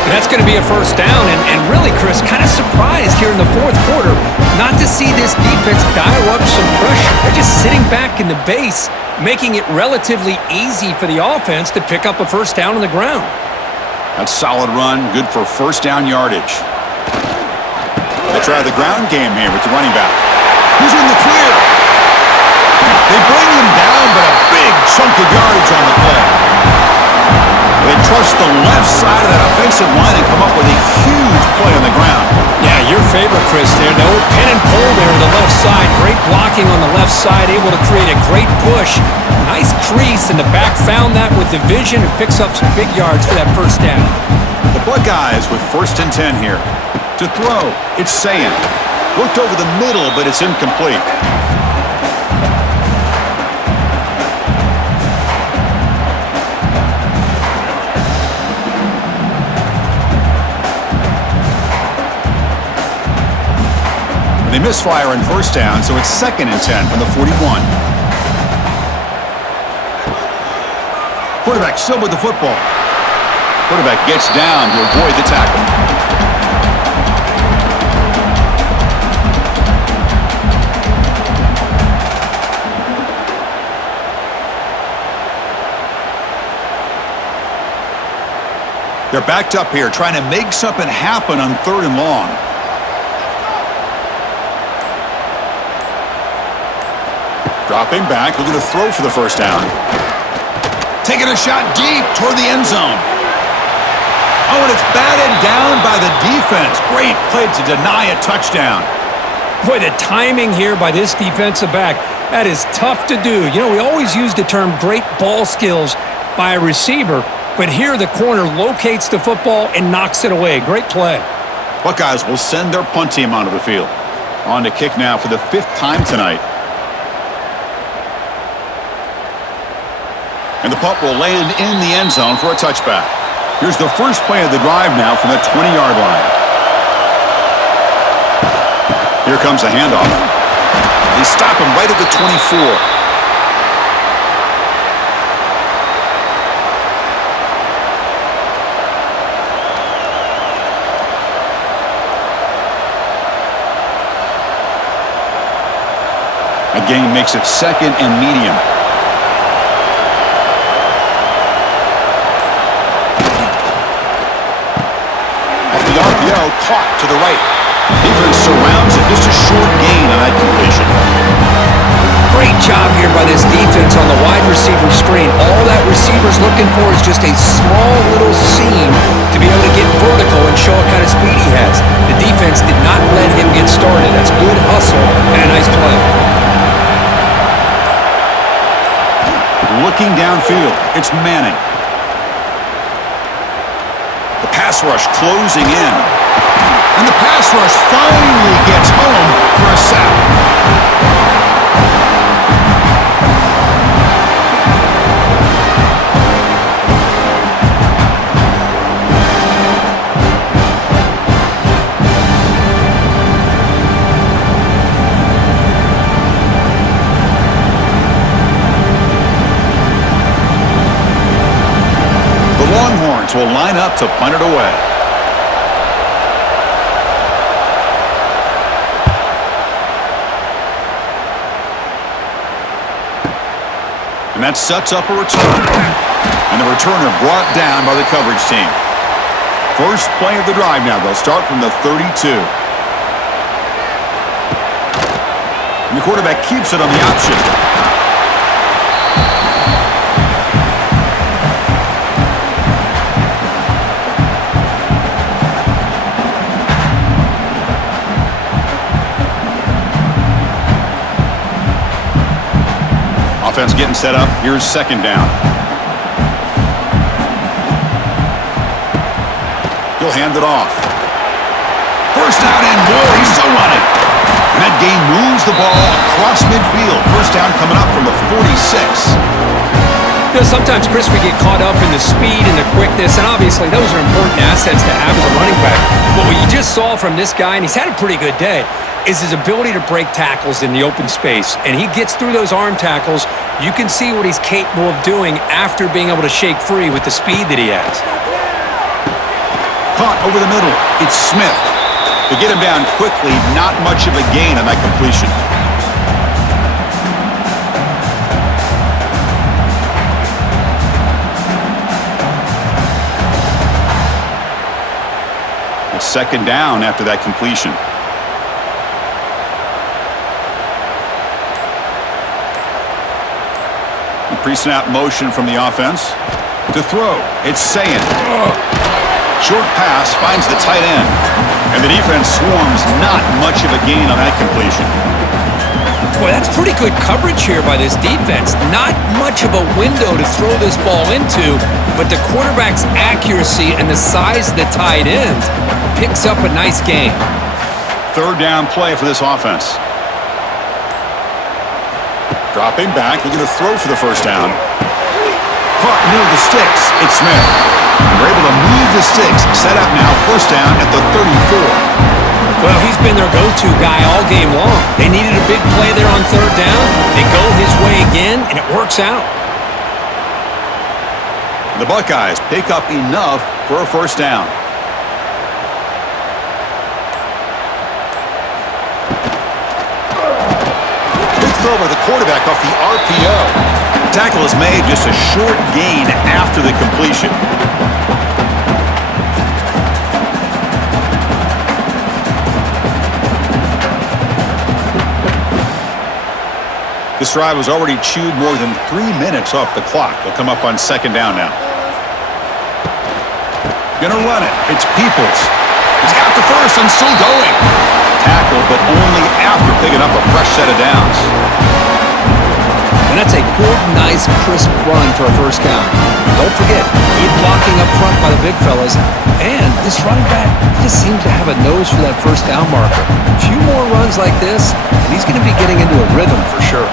And that's going to be a first down, and really, Chris, kind of surprised here in the 4th quarter not to see this defense dial up some pressure. They're just sitting back in the base, making it relatively easy for the offense to pick up a first down on the ground. That's solid run, good for first down yardage. They try the ground game here with the running back. Who's in the clear? They bring him down, but a big chunk of yardage on the play. They trust the left side of that offensive line and come up with a huge play on the ground. Yeah, your favorite, Chris, there. No pin and pull there on the left side. Great blocking on the left side, able to create a great push. Nice crease, and the back found that with the vision and picks up some big yards for that first down. The Buckeyes with 1st and 10 here. To throw, it's Sayan. Looked over the middle, but it's incomplete. They misfire on first down, so it's 2nd and 10 from the 41. Quarterback still with the football. Quarterback gets down to avoid the tackle. They're They're backed up here, trying to make something happen on 3rd and long. Dropping back, looking to throw for the first down. Taking a shot deep toward the end zone. Oh, and it's batted down by the defense. Great play to deny a touchdown. Boy, the timing here by this defensive back, that is tough to do. You know, we always use the term great ball skills by a receiver, but here the corner locates the football and knocks it away. Great play. Buckeyes will send their punt team onto the field. On to kick now for the 5th time tonight. And the punt will land in the end zone for a touchback. Here's the first play of the drive now from the 20-yard line. Here comes a handoff. They stop him right at the 24. A gain makes it 2nd and medium. Off the RPO, caught to the right. Defense surrounds it. Just a short gain on that completion. Great job here by this defense on the wide receiver screen. All that receiver's looking for is just a small little seam to be able to get vertical and show what kind of speed he has. The defense did not let him get started. That's good hustle and a nice play. Looking downfield, it's Manning. The pass rush closing in. And the pass rush finally gets home for a sack. The Longhorns will line up to punt it away. And that sets up a return. And the returner brought down by the coverage team. First play of the drive now. They'll start from the 32. And the quarterback keeps it on the option. Offense getting set up. Here's 2nd down. He'll hand it off. First down and more. He's still running. And that gain moves the ball across midfield. First down coming up from the 46. You know, sometimes, Chris, we get caught up in the speed and the quickness, and obviously those are important assets to have as a running back. But what you just saw from this guy, and he's had a pretty good day, is his ability to break tackles in the open space. And he gets through those arm tackles. You can see what he's capable of doing after being able to shake free with the speed that he has. Caught over the middle. It's Smith. To get him down quickly, not much of a gain on that completion. It's 2nd down after that completion. Pre-snap motion from the offense. To throw, it's Sayin. Short pass finds the tight end. And the defense swarms. Not much of a gain on that completion. Boy, that's pretty good coverage here by this defense. Not much of a window to throw this ball into, but the quarterback's accuracy and the size of the tight end picks up a nice gain. 3rd down play for this offense. Dropping back, looking to throw for the first down. Caught near the sticks. It's Smith. They're able to move the sticks. Set up now, first down at the 34. Well, he's been their go-to guy all game long. They needed a big play there on 3rd down. They go his way again, and it works out. The Buckeyes pick up enough for a first down. Throw by the quarterback off the RPO. Tackle is made, just a short gain after the completion. This drive has already chewed more than 3 minutes off the clock. They'll come up on second down now. Gonna run it. It's Peoples. He's got the first and still going. Tackle, but only after picking up a fresh set of downs. And that's a good, nice, crisp run for a first down. Don't forget, he's blocking up front by the big fellas. And this running back just seems to have a nose for that first down marker. A few more runs like this, and he's going to be getting into a rhythm for sure.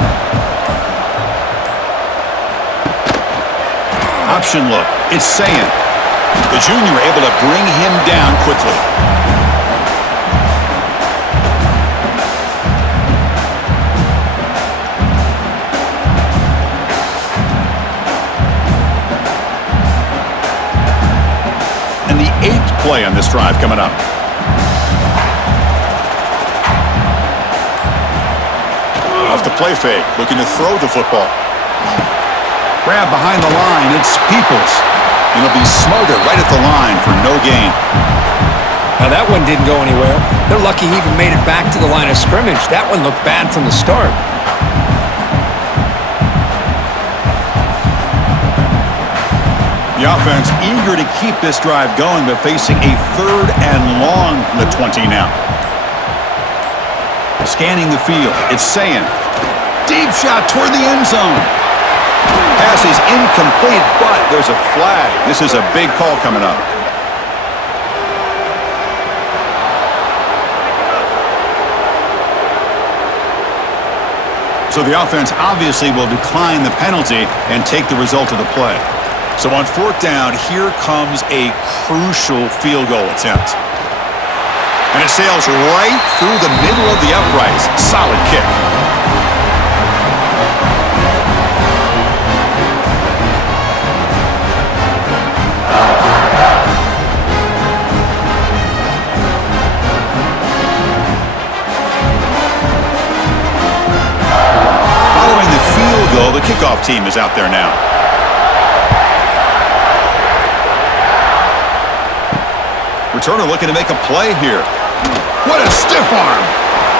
Option look. It's Sayin. The junior able to bring him down quickly. And the 8th play on this drive coming up. Off the play fake, looking to throw the football. Grab behind the line, it's Peoples. And he'll be smothered right at the line for no gain. Now that one didn't go anywhere. They're lucky he even made it back to the line of scrimmage. That one looked bad from the start. The offense eager to keep this drive going, but facing a 3rd and long from the 20 now. Scanning the field, it's Sayin. Deep shot toward the end zone. Pass is incomplete, but there's a flag. This is a big call coming up. So the offense obviously will decline the penalty and take the result of the play. So on 4th down, here comes a crucial field goal attempt. And it sails right through the middle of the uprights. Solid kick. Following the field goal, the kickoff team is out there now. Returner looking to make a play here. What a stiff arm.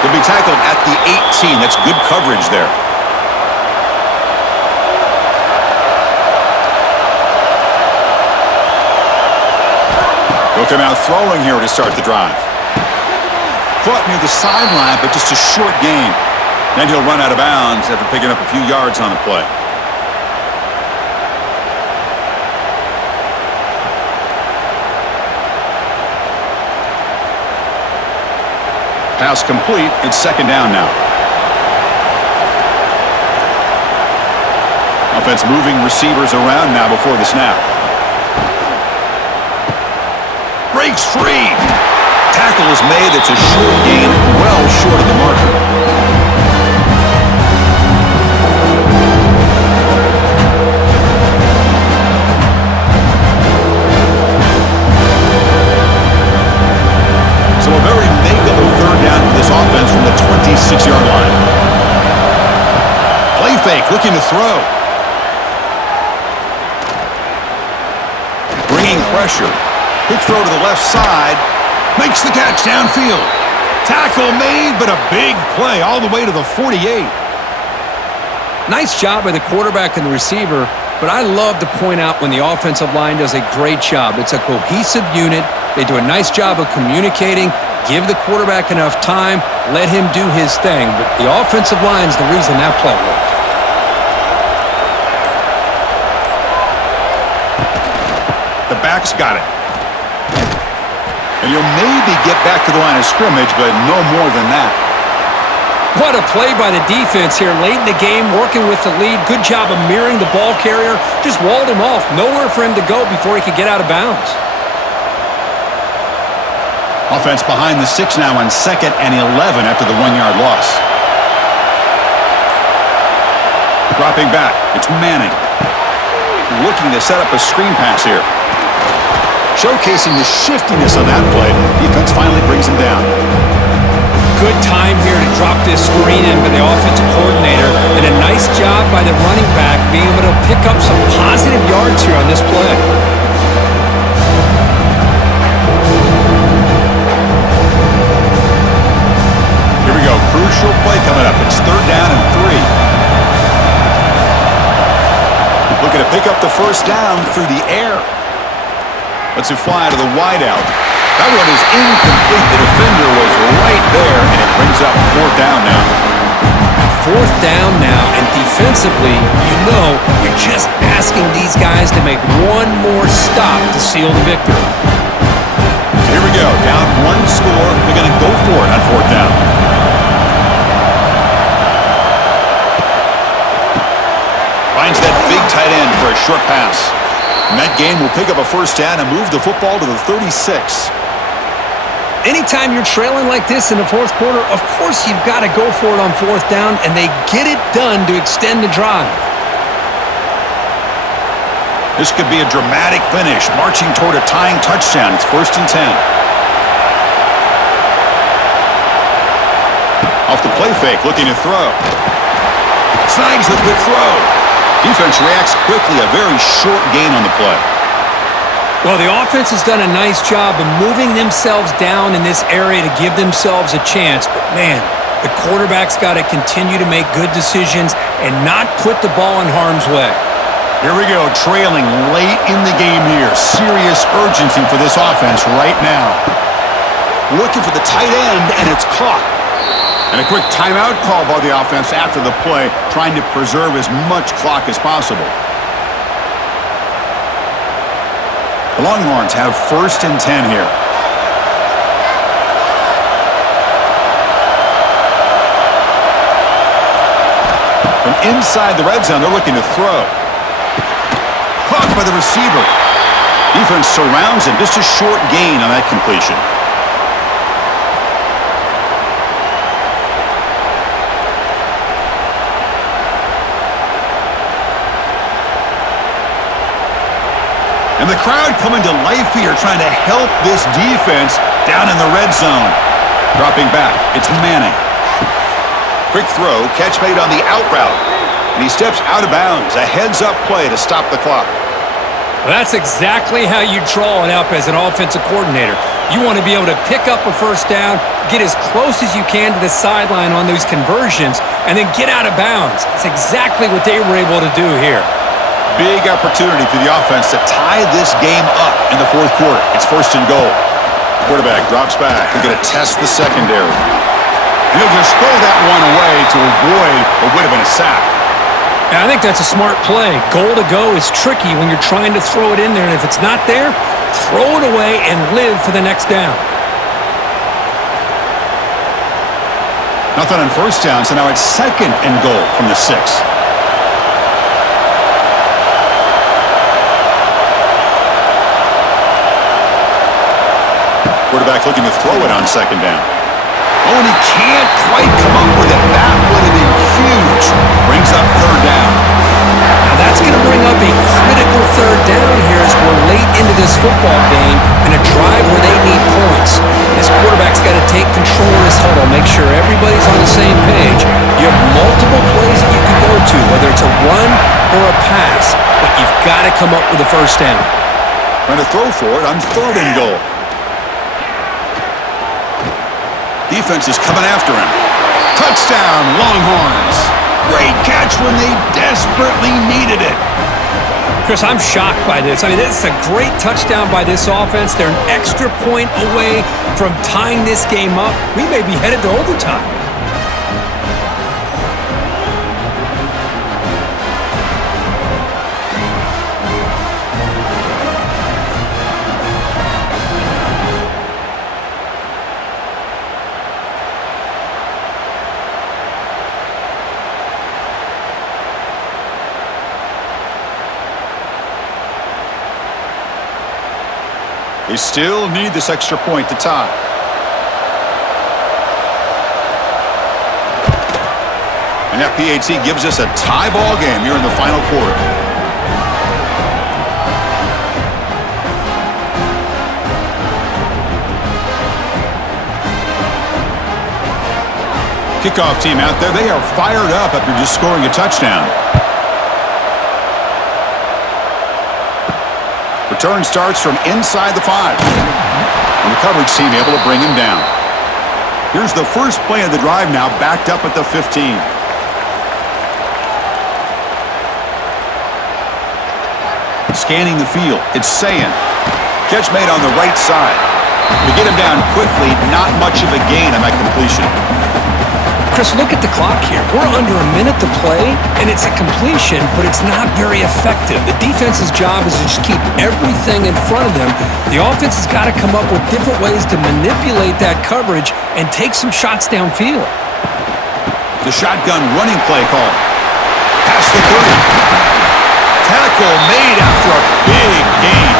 He'll be tackled at the 18. That's good coverage there. He'll come out throwing here to start the drive. Caught near the sideline, but just a short gain. Then he'll run out of bounds after picking up a few yards on the play. Pass complete. It's second down now. Offense moving receivers around now before the snap. Breaks free. Tackle is made. It's a short gain, well short of the marker. So a very makeable 3rd down for this offense from the 26-yard line. Play fake, looking to throw. Bringing pressure. Quick throw to the left side. Makes the catch downfield. Tackle made, but a big play all the way to the 48. Nice job by the quarterback and the receiver, but I love to point out when the offensive line does a great job. It's a cohesive unit. They do a nice job of communicating, give the quarterback enough time, let him do his thing. But the offensive line is the reason that play worked. The back's got it. And you'll maybe get back to the line of scrimmage, but no more than that. What a play by the defense here late in the game, working with the lead. Good job of mirroring the ball carrier. Just walled him off. Nowhere for him to go before he could get out of bounds. Offense behind the 6 now on 2nd and 11 after the 1-yard loss. Dropping back. It's Manning. Looking to set up a screen pass here. Showcasing the shiftiness on that play. Defense finally brings him down. Good time here to drop this screen in by the offensive coordinator. And a nice job by the running back being able to pick up some positive yards here on this play. Here we go. Crucial play coming up. It's 3rd down and 3. pick up the first down through the air. Lets it fly to the wideout. That one is incomplete. The defender was right there, and it brings up fourth down now. Fourth down now, and defensively, you're just asking these guys to make one more stop to seal the victory. So here we go. Down one score. They're going to go for it on fourth down. Finds that big tight end for a short pass. And that game will pick up a first down and move the football to the 36. Anytime you're trailing like this in the fourth quarter, of course you've got to go for it on fourth down, and they get it done to extend the drive. This could be a dramatic finish, marching toward a tying touchdown. It's 1st and 10. Off the play fake, looking to throw. Snags the quick throw. Defense reacts quickly, a very short gain on the play. Well, the offense has done a nice job of moving themselves down in this area to give themselves a chance. But, man, the quarterback's got to continue to make good decisions and not put the ball in harm's way. Here we go, trailing late in the game here. Serious urgency for this offense right now. Looking for the tight end, and it's caught. And a quick timeout call by the offense after the play, trying to preserve as much clock as possible. The Longhorns have 1st and 10 here. From inside the red zone, they're looking to throw. Caught by the receiver. Defense surrounds him. Just a short gain on that completion. And the crowd coming to life here, trying to help this defense down in the red zone. Dropping back, it's Manning. Quick throw, catch made on the out route. And he steps out of bounds. A heads-up play to stop the clock. Well, that's exactly how you draw it up as an offensive coordinator. You want to be able to pick up a first down, get as close as you can to the sideline on those conversions, and then get out of bounds. That's exactly what they were able to do here. Big opportunity for the offense to tie this game up in the fourth quarter. It's 1st and goal. Quarterback drops back. They're going to test the secondary. He'll just throw that one away to avoid what would have been a sack. I think that's a smart play. Goal to go is tricky when you're trying to throw it in there, and if it's not there, throw it away and live for the next down. Nothing on first down, so now it's 2nd and goal from the 6. Quarterback looking to throw it on 2nd down. Oh, and he can't quite come up with it. That would have been huge. Brings up 3rd down. Now that's going to bring up a critical 3rd down here as we're late into this football game in a drive where they need points. This quarterback's got to take control of this huddle, make sure everybody's on the same page. You have multiple plays that you can go to, whether it's a run or a pass, but you've got to come up with a first down. Trying to throw for it on 3rd and goal. Defense is coming after him. Touchdown, Longhorns. Great catch when they desperately needed it. Chris, I'm shocked by this. I mean, this is a great touchdown by this offense. They're an extra point away from tying this game up. We may be headed to overtime. They still need this extra point to tie. And that PAT gives us a tie ball game here in the final quarter. Kickoff team out there, they are fired up after just scoring a touchdown. Return starts from inside the 5. And the coverage team able to bring him down. Here's the first play of the drive now, backed up at the 15. Scanning the field. It's Sayin. Catch made on the right side. To get him down quickly, not much of a gain on that completion. Chris, look at the clock here. We're under a minute to play, and it's a completion, but it's not very effective. The defense's job is to just keep everything in front of them. The offense has got to come up with different ways to manipulate that coverage and take some shots downfield. The shotgun running play call. Past the 30. Tackle made after a big gain.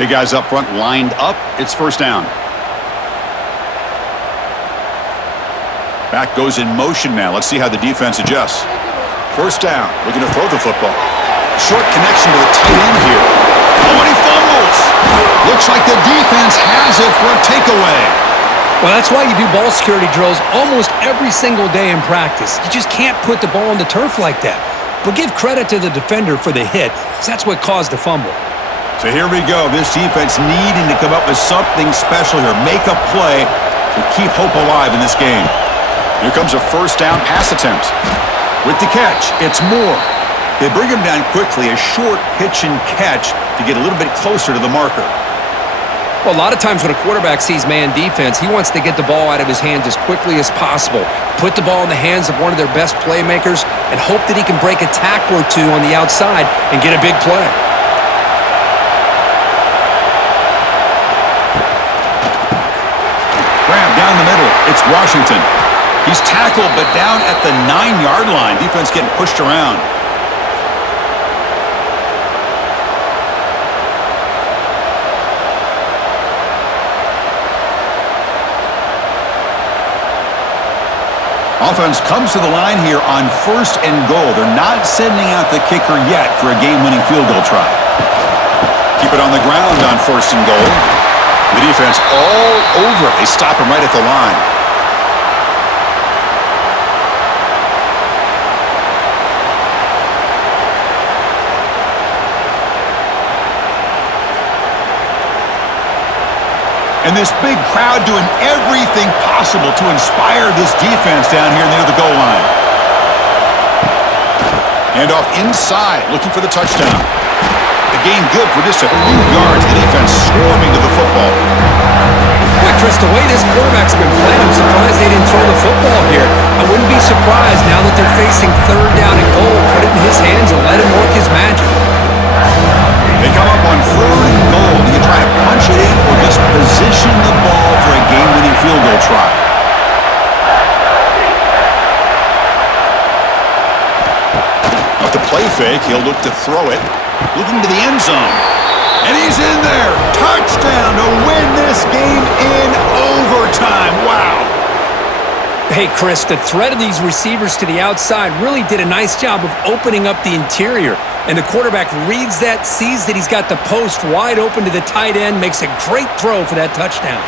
Big guys up front lined up. It's first down. Back goes in motion now. Let's see how the defense adjusts. First down. Looking to throw the football. Short connection to the tight end here. Oh, and he fumbles. Looks like the defense has it for a takeaway. Well, that's why you do ball security drills almost every single day in practice. You just can't put the ball on the turf like that. But give credit to the defender for the hit, because that's what caused the fumble. So here we go. This defense needing to come up with something special here. Make a play to keep hope alive in this game. Here comes a first down pass attempt. With the catch, it's Moore. They bring him down quickly, a short pitch and catch to get a little bit closer to the marker. Well, a lot of times when a quarterback sees man defense, he wants to get the ball out of his hands as quickly as possible, put the ball in the hands of one of their best playmakers, and hope that he can break a tackle or two on the outside and get a big play. Down the middle, it's Washington. He's tackled, but down at the 9-yard line. Defense getting pushed around. Offense comes to the line here on first and goal. They're not sending out the kicker yet for a game-winning field goal try. Keep it on the ground on first and goal. The defense all over it. They stop him right at the line. And this big crowd doing everything possible to inspire this defense down here near the goal line. And off inside, looking for the touchdown. The gain good for just a few yards. The defense swarming to the football. Boy, Chris, the way this quarterback's been playing, I'm surprised they didn't throw the football here. I wouldn't be surprised now that they're facing third down and goal. Put it in his hands and let him work his magic. They come up on third and goal. Do you try to punch it in or just position the ball for a game-winning field goal try? Off the play fake, he'll look to throw it. Looking to the end zone. And he's in there. Touchdown to win this game in overtime. Wow. Hey, Chris, the threat of these receivers to the outside really did a nice job of opening up the interior. And the quarterback reads that, sees that he's got the post wide open to the tight end, makes a great throw for that touchdown.